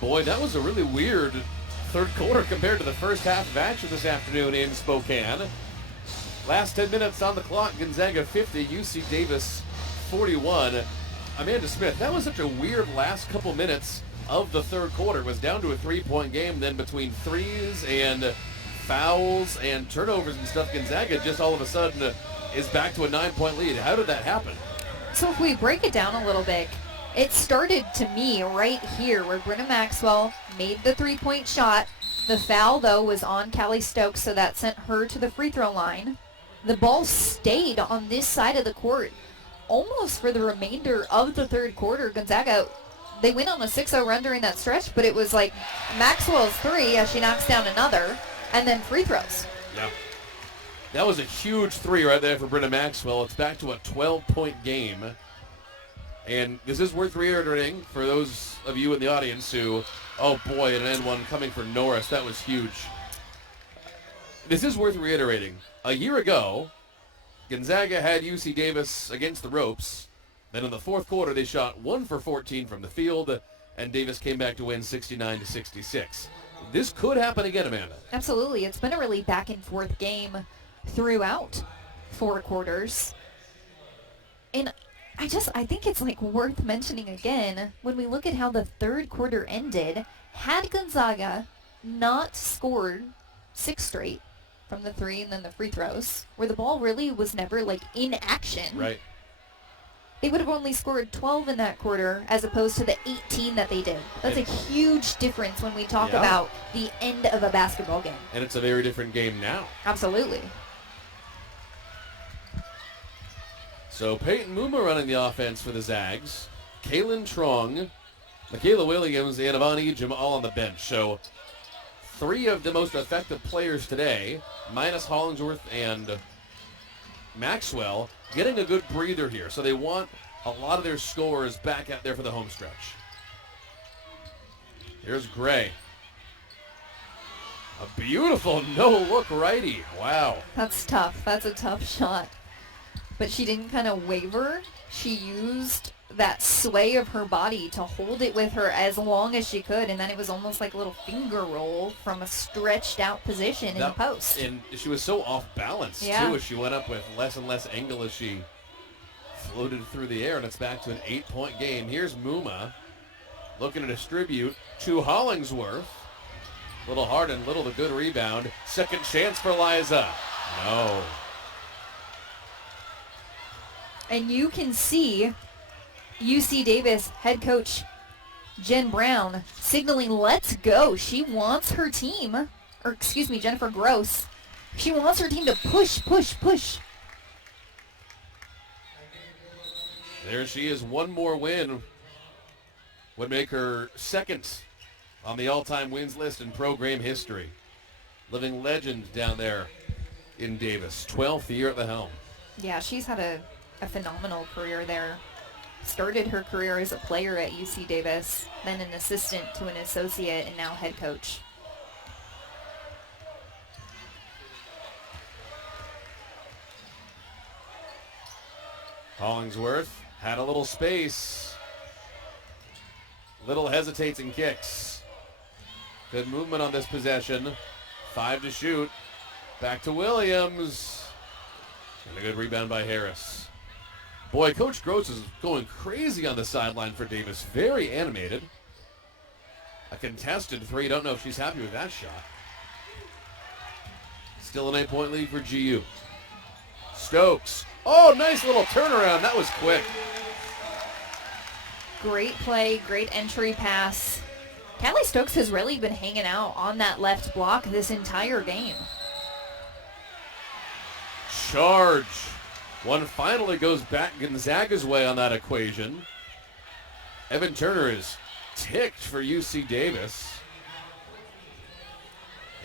Boy, that was a really weird third quarter compared to the first half of action this afternoon in Spokane. Last 10 minutes on the clock, Gonzaga 50, UC Davis 41. Amanda Smith, that was such a weird last couple minutes of the third quarter. It was down to a 3-point game, then between threes and fouls and turnovers and stuff, Gonzaga just all of a sudden is back to a 9-point lead. How did that happen? So if we break it down a little bit, it started to me right here where Brenna Maxwell made the 3-point shot. The foul, though, was on Callie Stokes, so that sent her to the free throw line. The ball stayed on this side of the court almost for the remainder of the third quarter. Gonzaga, they went on a 6-0 run during that stretch, but it was like Maxwell's three as she knocks down another, and then free throws. Yeah. That was a huge three right there for Brenna Maxwell. It's back to a 12-point game. And this is worth reiterating for those of you in the audience who, oh boy, an N1 coming for Norris. That was huge. This is worth reiterating. A year ago, Gonzaga had UC Davis against the ropes. Then in the fourth quarter, they shot 1 for 14 from the field, and Davis came back to win 69-66. This could happen again, Amanda. Absolutely. It's been a really back-and-forth game throughout 4 quarters. And I think it's like worth mentioning again, when we look at how the third quarter ended, had Gonzaga not scored 6 straight from the three and then the free throws, where the ball really was never like in action. Right. They would have only scored 12 in that quarter as opposed to the 18 that they did. That's a huge difference when we talk about the end of a basketball game. And it's a very different game now. Absolutely. So Peyton Muma running the offense for the Zags. Kaylin Trong, Michaela Williams, and Yvonne Ejim all on the bench. So 3 of the most effective players today, minus Hollingsworth and Maxwell, getting a good breather here. So they want a lot of their scorers back out there for the home stretch. Here's Gray. A beautiful no-look righty. Wow. That's tough. That's a tough shot. But she didn't kind of waver. She used that sway of her body to hold it with her as long as she could, and then it was almost like a little finger roll from a stretched out position in the post. And she was so off balance, too, as she went up with less and less angle as she floated through the air, and it's back to an 8-point game. Here's Muma looking to distribute to Hollingsworth. Little hard and little the good rebound. Second chance for Liza. No. And you can see UC Davis head coach Jen Brown signaling let's go. She wants her team, or excuse me, Jennifer Gross. She wants her team to push, push, push. There she is. One more win would make her second on the all-time wins list in program history. Living legend down there in Davis. 12th year at the helm. Yeah, she's had a phenomenal career there. Started her career as a player at UC Davis, then an assistant to an associate, and now head coach. Hollingsworth had a little space. Little hesitates and kicks. Good movement on this possession. 5 to shoot. Back to Williams. And a good rebound by Harris. Boy, Coach Gross is going crazy on the sideline for Davis. Very animated. A contested 3. Don't know if she's happy with that shot. Still an 8-point lead for GU. Stokes. Oh, nice little turnaround. That was quick. Great play, great entry pass. Callie Stokes has really been hanging out on that left block this entire game. Charge. One finally goes back Gonzaga's way on that equation. Evan Turner is ticked for UC Davis.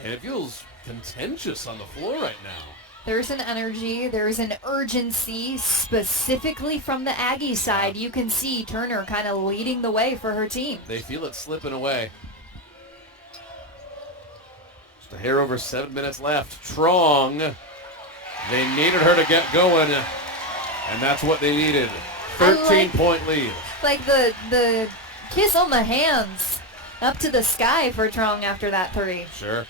And it feels contentious on the floor right now. There's an energy, there's an urgency, specifically from the Aggie side. You can see Turner kind of leading the way for her team. They feel it slipping away. Just a hair over 7 minutes left. Trong. They needed her to get going, and that's what they needed. 13-point lead. Like the kiss on the hands up to the sky for Trong after that 3. Sure.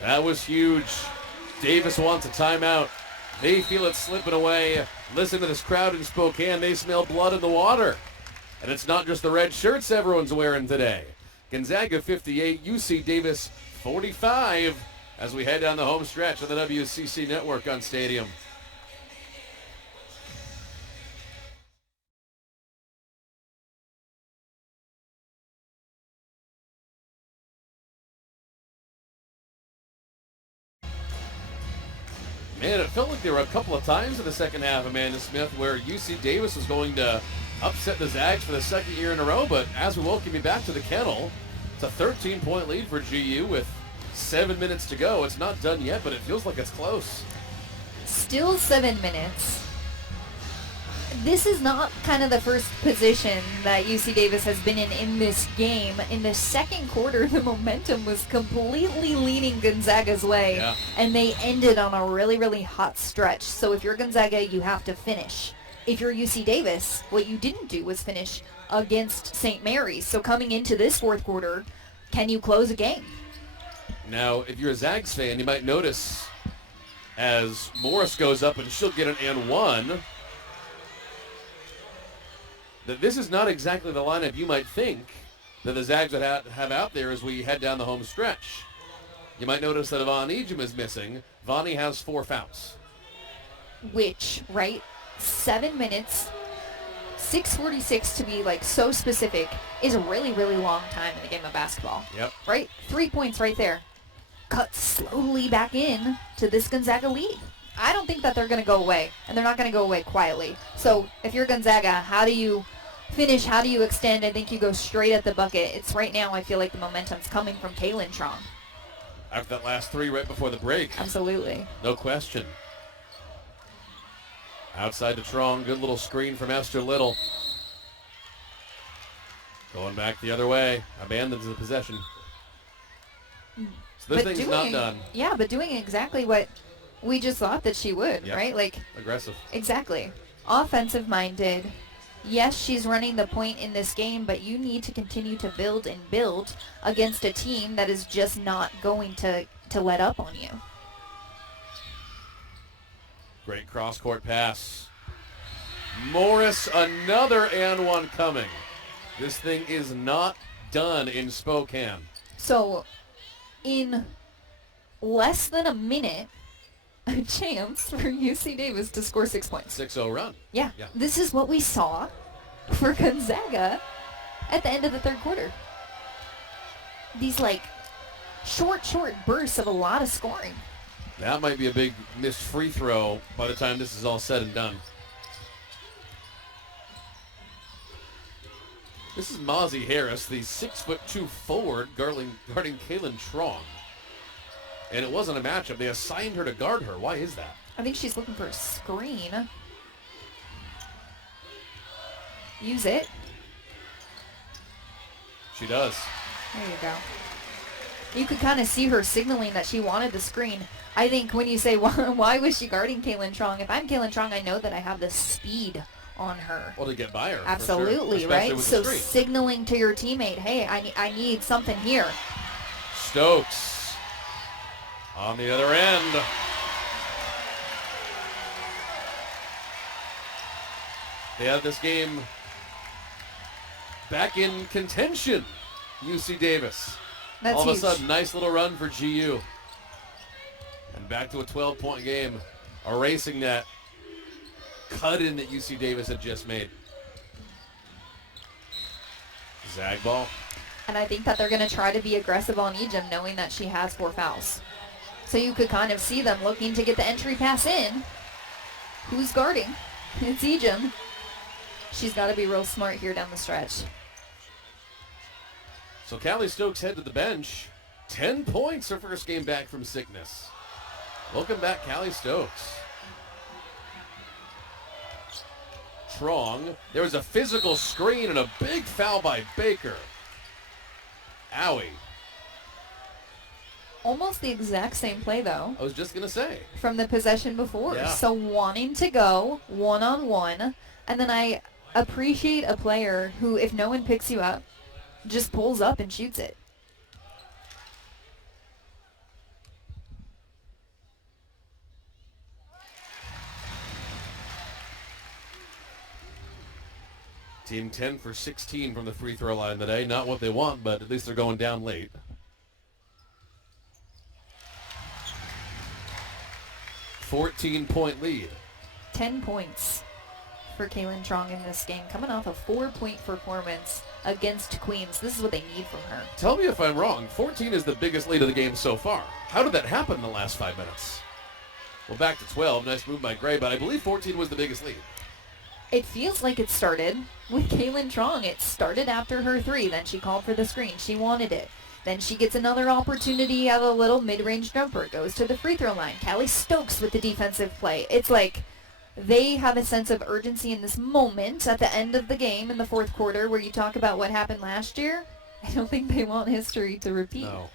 That was huge. Davis wants a timeout. They feel it slipping away. Listen to this crowd in Spokane. They smell blood in the water. And it's not just the red shirts everyone's wearing today. Gonzaga 58, UC Davis 45 as we head down the home stretch of the WCC Network on Stadium. Man, it felt like there were a couple of times in the second half, Amanda Smith, where UC Davis was going to upset the Zags for the second year in a row, but as we welcome you back to the kennel, it's a 13-point lead for GU with 7 minutes to go. It's not done yet, but it feels like it's close. Still 7 minutes. This is not kind of the first position that UC Davis has been in this game. In the second quarter, the momentum was completely leaning Gonzaga's way, and they ended on a really, really hot stretch. So if you're Gonzaga, you have to finish. If you're UC Davis, what you didn't do was finish against St. Mary's. So coming into this fourth quarter, can you close a game? Now, if you're a Zags fan, you might notice as Morris goes up and she'll get an and one, that this is not exactly the lineup you might think that the Zags would have out there as we head down the home stretch. You might notice that Von Ejim is missing. Vonnie has 4 fouls. Which, right, 7 minutes, 6:46 to be like so specific, is a really, really long time in the game of basketball. Yep. Right? 3 points right there. Cut slowly back in to this Gonzaga lead. I don't think that they're going to go away, and they're not going to go away quietly. So if you're Gonzaga, how do you finish? How do you extend? I think you go straight at the bucket. It's right now, I feel like the momentum's coming from Kaylin Trong. After that last 3 right before the break. Absolutely. No question. Outside to Trong, good little screen from Esther Little. Going back the other way, abandons the possession. So this thing's not done. Yeah, but doing exactly what we just thought that she would, right? Like aggressive. Exactly. Offensive minded. Yes, she's running the point in this game, but you need to continue to build and build against a team that is just not going to let up on you. Great cross-court pass. Morris, another and one coming. This thing is not done in Spokane. So, in less than a minute, a chance for UC Davis to score 6 points. 6-0 run. Yeah. This is what we saw for Gonzaga at the end of the third quarter. These, like, short bursts of a lot of scoring. That might be a big missed free throw by the time this is all said and done. This is Mozzie Harris, the 6'2" forward guarding Kaylin Trong. And it wasn't a matchup. They assigned her to guard her. Why is that? I think she's looking for a screen. Use it. She does. There you go. You could kind of see her signaling that she wanted the screen. I think when you say, why was she guarding Kaylin Trong? If I'm Kaylin Trong, I know that I have the speed on her. Well, to get by her. Absolutely, sure. right? So screen. signaling to your teammate, hey, I need something here. Stokes on the other end. They have this game back in contention. UC Davis. That's all of huge. a sudden, nice little run for GU. And back to a 12-point game, erasing that cut-in that UC Davis had just made. Zag ball. And I think that they're going to try to be aggressive on Ejim, knowing that she has 4 fouls. So you could kind of see them looking to get the entry pass in. Who's guarding? It's Ejim. She's got to be real smart here down the stretch. So Callie Stokes head to the bench. 10 points her first game back from sickness. Welcome back, Callie Stokes. Trong. There was a physical screen and a big foul by Baker. Owie. Almost the exact same play, though, I was just going to say. from the possession before. Yeah. So wanting to go one-on-one, and then I appreciate a player who, if no one picks you up, just pulls up and shoots it. Team 10 for 16 from the free throw line today. Not what they want, but at least they're going down late. .4 lead. 10 points for Kaylin Trong in this game, coming off a 4-point performance against Queens. This is what they need from her. Tell me if I'm wrong. 14 is the biggest lead of the game so far. How did that happen in the last 5 minutes? Well, back to 12. Nice move by Gray, but I believe 14 was the biggest lead. It feels like it started with Kaylin Trong. It started after her 3. Then she called for the screen. She wanted it. Then she gets another opportunity at a little mid-range jumper. Goes to the free throw line. Callie Stokes with the defensive play. It's like they have a sense of urgency in this moment at the end of the game in the fourth quarter where you talk about what happened last year. I don't think they want history to repeat. No.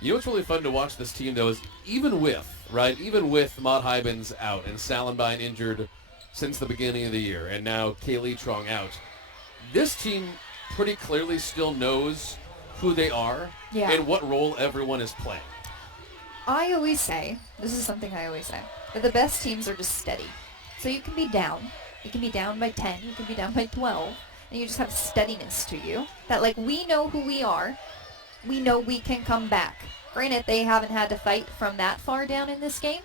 You know what's really fun to watch this team, though, is even with Maud Hybens out and Salenbein injured since the beginning of the year, and now Kaylee Trong out, this team pretty clearly still knows who they are and what role everyone is playing. I always say, this is something I always say, that the best teams are just steady. So you can be down. You can be down by 10. You can be down by 12. And you just have steadiness to you. That, like, we know who we are. We know we can come back. Granted, they haven't had to fight from that far down in this game.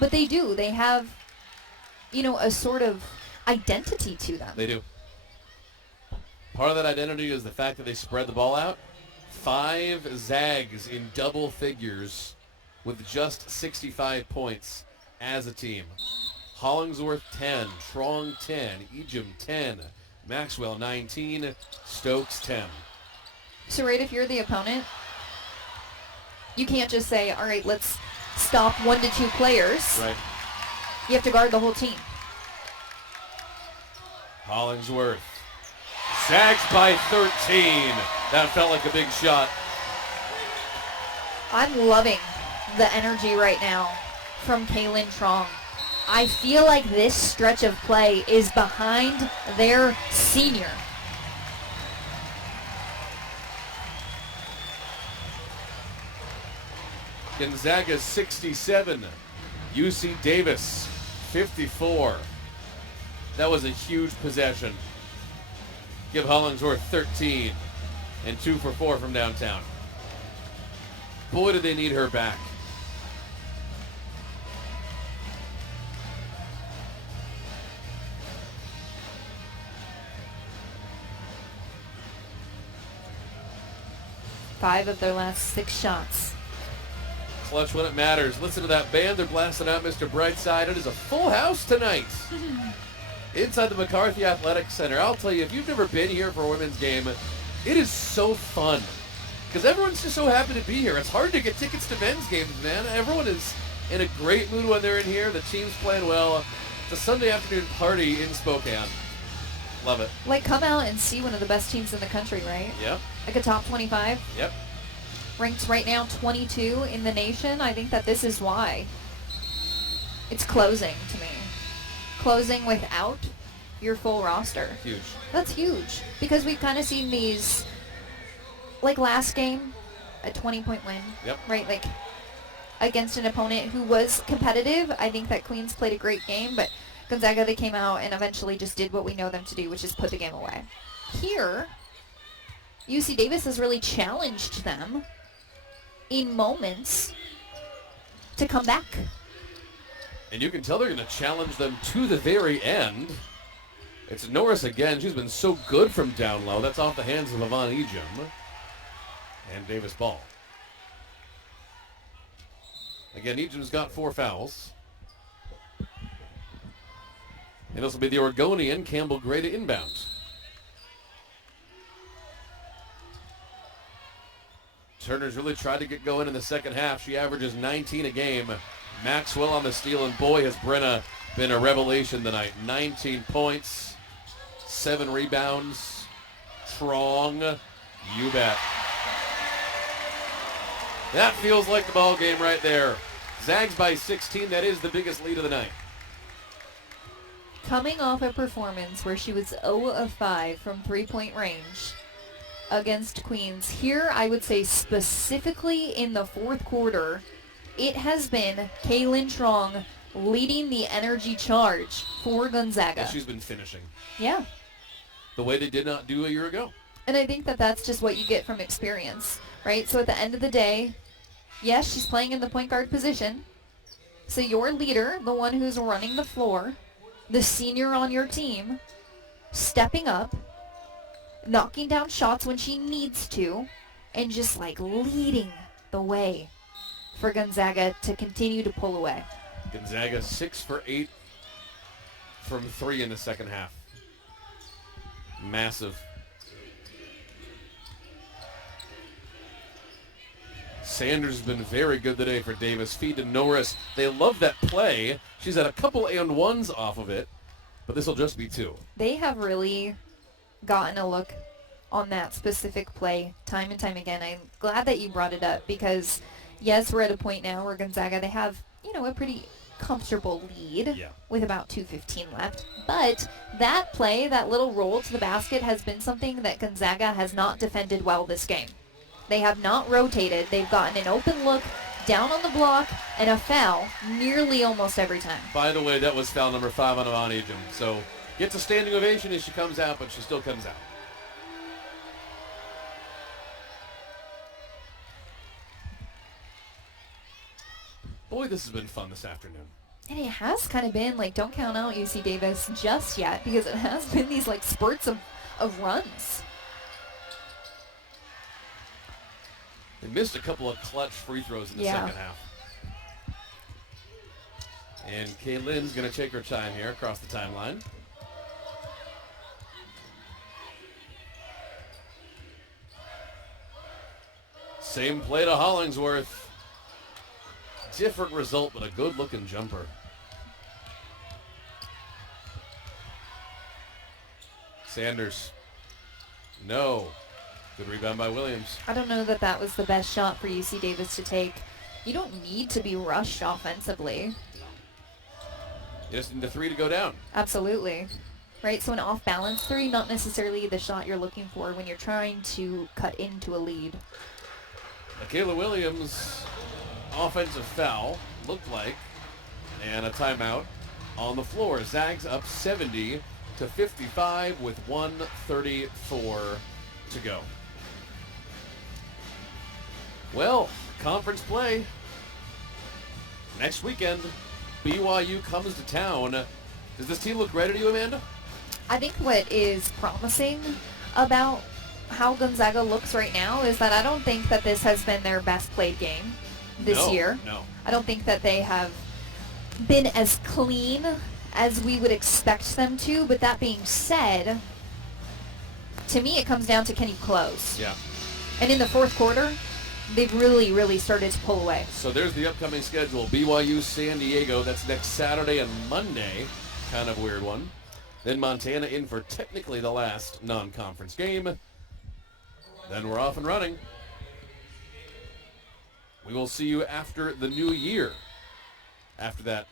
But they do. They have, a sort of identity to them. They do. Part of that identity is the fact that they spread the ball out. 5 Zags in double figures with just 65 points as a team. Hollingsworth 10, Trong 10, Ejim 10, Maxwell 19, Stokes 10. So, right, if you're the opponent, you can't just say, all right, let's stop 1 to 2 players. Right. You have to guard the whole team. Hollingsworth. Zags by 13. That felt like a big shot. I'm loving the energy right now from Kaylin Trong. I feel like this stretch of play is behind their senior. Gonzaga 67. UC Davis 54. That was a huge possession. Give Hollingsworth 13 and 2 for 4 from downtown. Boy, do they need her back. 5 of their last 6 shots. Clutch when it matters. Listen to that band. They're blasting out Mr. Brightside. It is a full house tonight inside the McCarthy Athletic Center. I'll tell you, if you've never been here for a women's game, it is so fun because everyone's just so happy to be here. It's hard to get tickets to men's games, man. Everyone is in a great mood when they're in here. The team's playing well. It's a Sunday afternoon party in Spokane. Love it. Like, come out and see one of the best teams in the country, right? Yep. Like a top 25. Yep. Ranked right now 22 in the nation. I think that this is why. It's closing to me. Closing without your full roster. Huge. That's huge. Because we've kind of seen these, like last game, a 20-point win. Yep. Right? Like, against an opponent who was competitive. I think that Queens played a great game, but Gonzaga, they came out and eventually just did what we know them to do, which is put the game away. Here, UC Davis has really challenged them in moments to come back. And you can tell they're going to challenge them to the very end. It's Norris again. She's been so good from down low. That's off the hands of Yvonne Ejim. And Davis ball. Again, Ejim's got 4 fouls. And this will be the Oregonian, Campbell Gray, to inbound. Turner's really tried to get going in the second half. She averages 19 a game. Maxwell on the steal, and boy, has Brenna been a revelation tonight. 19 points, 7 rebounds. Strong, you bet. That feels like the ball game right there. Zags by 16. That is the biggest lead of the night. Coming off a performance where she was 0 of 5 from 3-point range against Queens, here I would say specifically in the fourth quarter, it has been Kaylin Trong leading the energy charge for Gonzaga. And she's been finishing. Yeah. The way they did not do a year ago. And I think that that's just what you get from experience, right? So at the end of the day, yes, she's playing in the point guard position. So your leader, the one who's running the floor, the senior on your team, stepping up, knocking down shots when she needs to, and just like leading the way for Gonzaga to continue to pull away. Gonzaga 6 for 8 from 3 in the second half. Massive. Sanders has been very good today for Davis. Feed to Norris. They love that play. She's had a couple and ones off of it, but this will just be 2. They have really gotten a look on that specific play time and time again. I'm glad that you brought it up because, yes, we're at a point now where Gonzaga, they have, a pretty comfortable lead with about 2:15 left. But that play, that little roll to the basket has been something that Gonzaga has not defended well this game. They have not rotated. They've gotten an open look down on the block and a foul nearly almost every time. By the way, that was foul number 5 on Yvonne Ejim. So gets a standing ovation as she comes out, but she still comes out. Boy, this has been fun this afternoon. And it has kind of been like, don't count out UC Davis just yet because it has been these like spurts of runs. They missed a couple of clutch free throws in the second half. And Kaylin's going to take her time here across the timeline. Same play to Hollingsworth. Different result, but a good-looking jumper. Sanders. No. Good rebound by Williams. I don't know that that was the best shot for UC Davis to take. You don't need to be rushed offensively. You just need the 3 to go down. Absolutely. Right, so an off-balance 3, not necessarily the shot you're looking for when you're trying to cut into a lead. Michaela Williams, offensive foul, looked like, and a timeout on the floor. Zags up 70-55 with 1:34 to go. Well, conference play. Next weekend, BYU comes to town. Does this team look ready to you, Amanda? I think what is promising about how Gonzaga looks right now is that I don't think that this has been their best played game this year. No. I don't think that they have been as clean as we would expect them to, but that being said, to me it comes down to can you close? Yeah. And in the fourth quarter, they've really, really started to pull away. So there's the upcoming schedule. BYU, San Diego, that's next Saturday and Monday. Kind of weird one. Then Montana in for technically the last non-conference game. Then we're off and running. We will see you after the new year, after that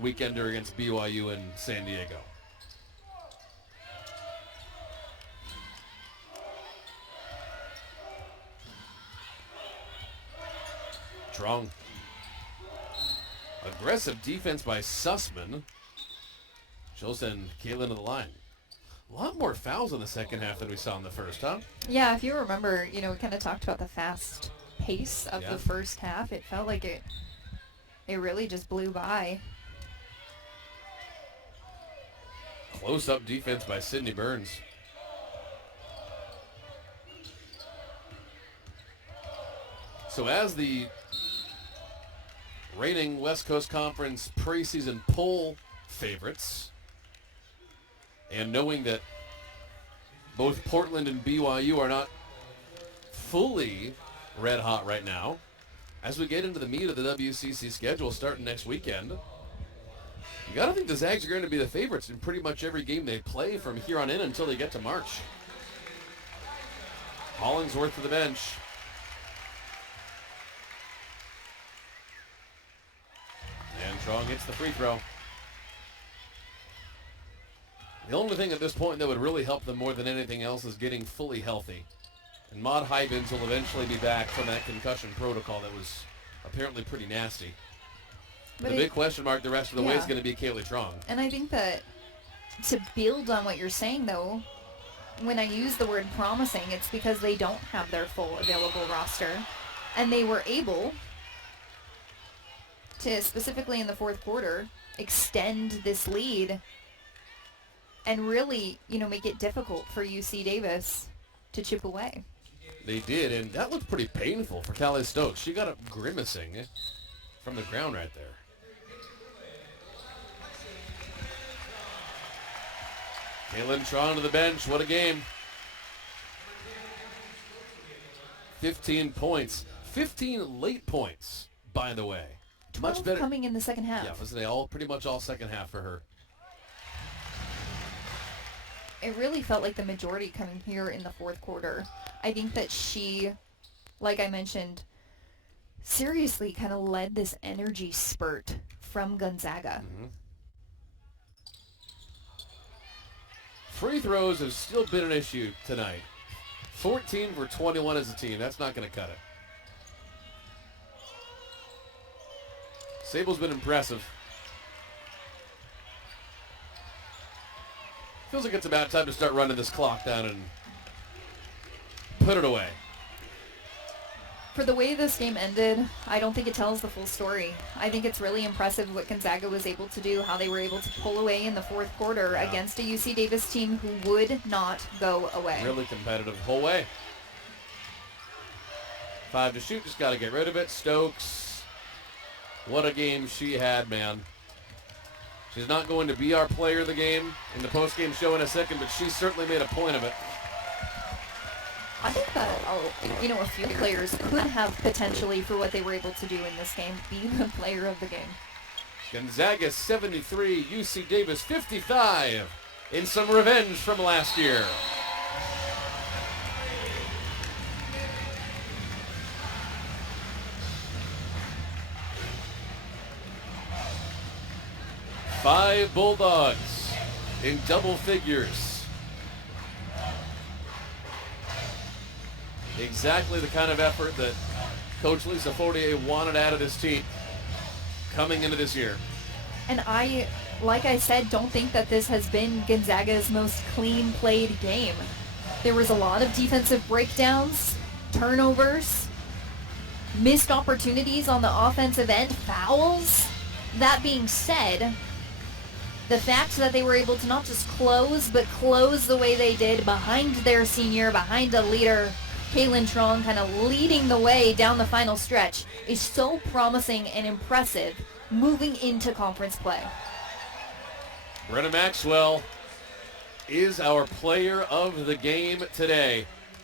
weekender against BYU and San Diego. Strong. Aggressive defense by Sussman. She'll send Caitlin to the line. A lot more fouls in the second half than we saw in the first, huh? Yeah, if you remember, we kind of talked about the fast pace of the first half. It felt like it really just blew by. Close-up defense by Sydney Burns. So as the reigning West Coast Conference preseason poll favorites, and knowing that both Portland and BYU are not fully red hot right now, as we get into the meat of the WCC schedule starting next weekend, you got to think the Zags are going to be the favorites in pretty much every game they play from here on in until they get to March. Hollingsworth to the bench. And Strong hits the free throw. The only thing at this point that would really help them more than anything else is getting fully healthy. And Maud Hybens will eventually be back from that concussion protocol that was apparently pretty nasty. But the big question mark the rest of the way is going to be Kaylee Trong. And I think that to build on what you're saying, though, when I use the word promising, it's because they don't have their full available roster. And they were able to, specifically in the fourth quarter, extend this lead and really, make it difficult for UC Davis to chip away. They did, and that looked pretty painful for Callie Stokes. She got up grimacing from the ground right there. Kaylin Tron to the bench. What a game. 15 points. 15 late points, by the way. 12 Much better coming in the second half. Yeah, wasn't they pretty much all second half for her. It really felt like the majority coming here in the fourth quarter. I think that she, like I mentioned, seriously kind of led this energy spurt from Gonzaga. Mm-hmm. Free throws have still been an issue tonight. 14 for 21 as a team. That's not going to cut it. Sable's been impressive. Feels like it's about time to start running this clock down and put it away. For the way this game ended, I don't think it tells the full story. I think it's really impressive what Gonzaga was able to do, how they were able to pull away in the fourth quarter against a UC Davis team who would not go away. Really competitive the whole way. 5 to shoot, just got to get rid of it. Stokes, what a game she had, man. She's not going to be our player of the game in the post-game show in a second, but she certainly made a point of it. I think that, a few players could have potentially, for what they were able to do in this game, be the player of the game. Gonzaga 73, UC Davis 55, in some revenge from last year. Five Bulldogs in double figures. Exactly the kind of effort that Coach Lisa Fortier wanted out of this team coming into this year. And I, like I said, don't think that this has been Gonzaga's most clean played game. There was a lot of defensive breakdowns, turnovers, missed opportunities on the offensive end, fouls. That being said, the fact that they were able to not just close, but close the way they did behind their senior, behind a leader, Kaylin Trong, kind of leading the way down the final stretch, is so promising and impressive moving into conference play. Brenna Maxwell is our player of the game today.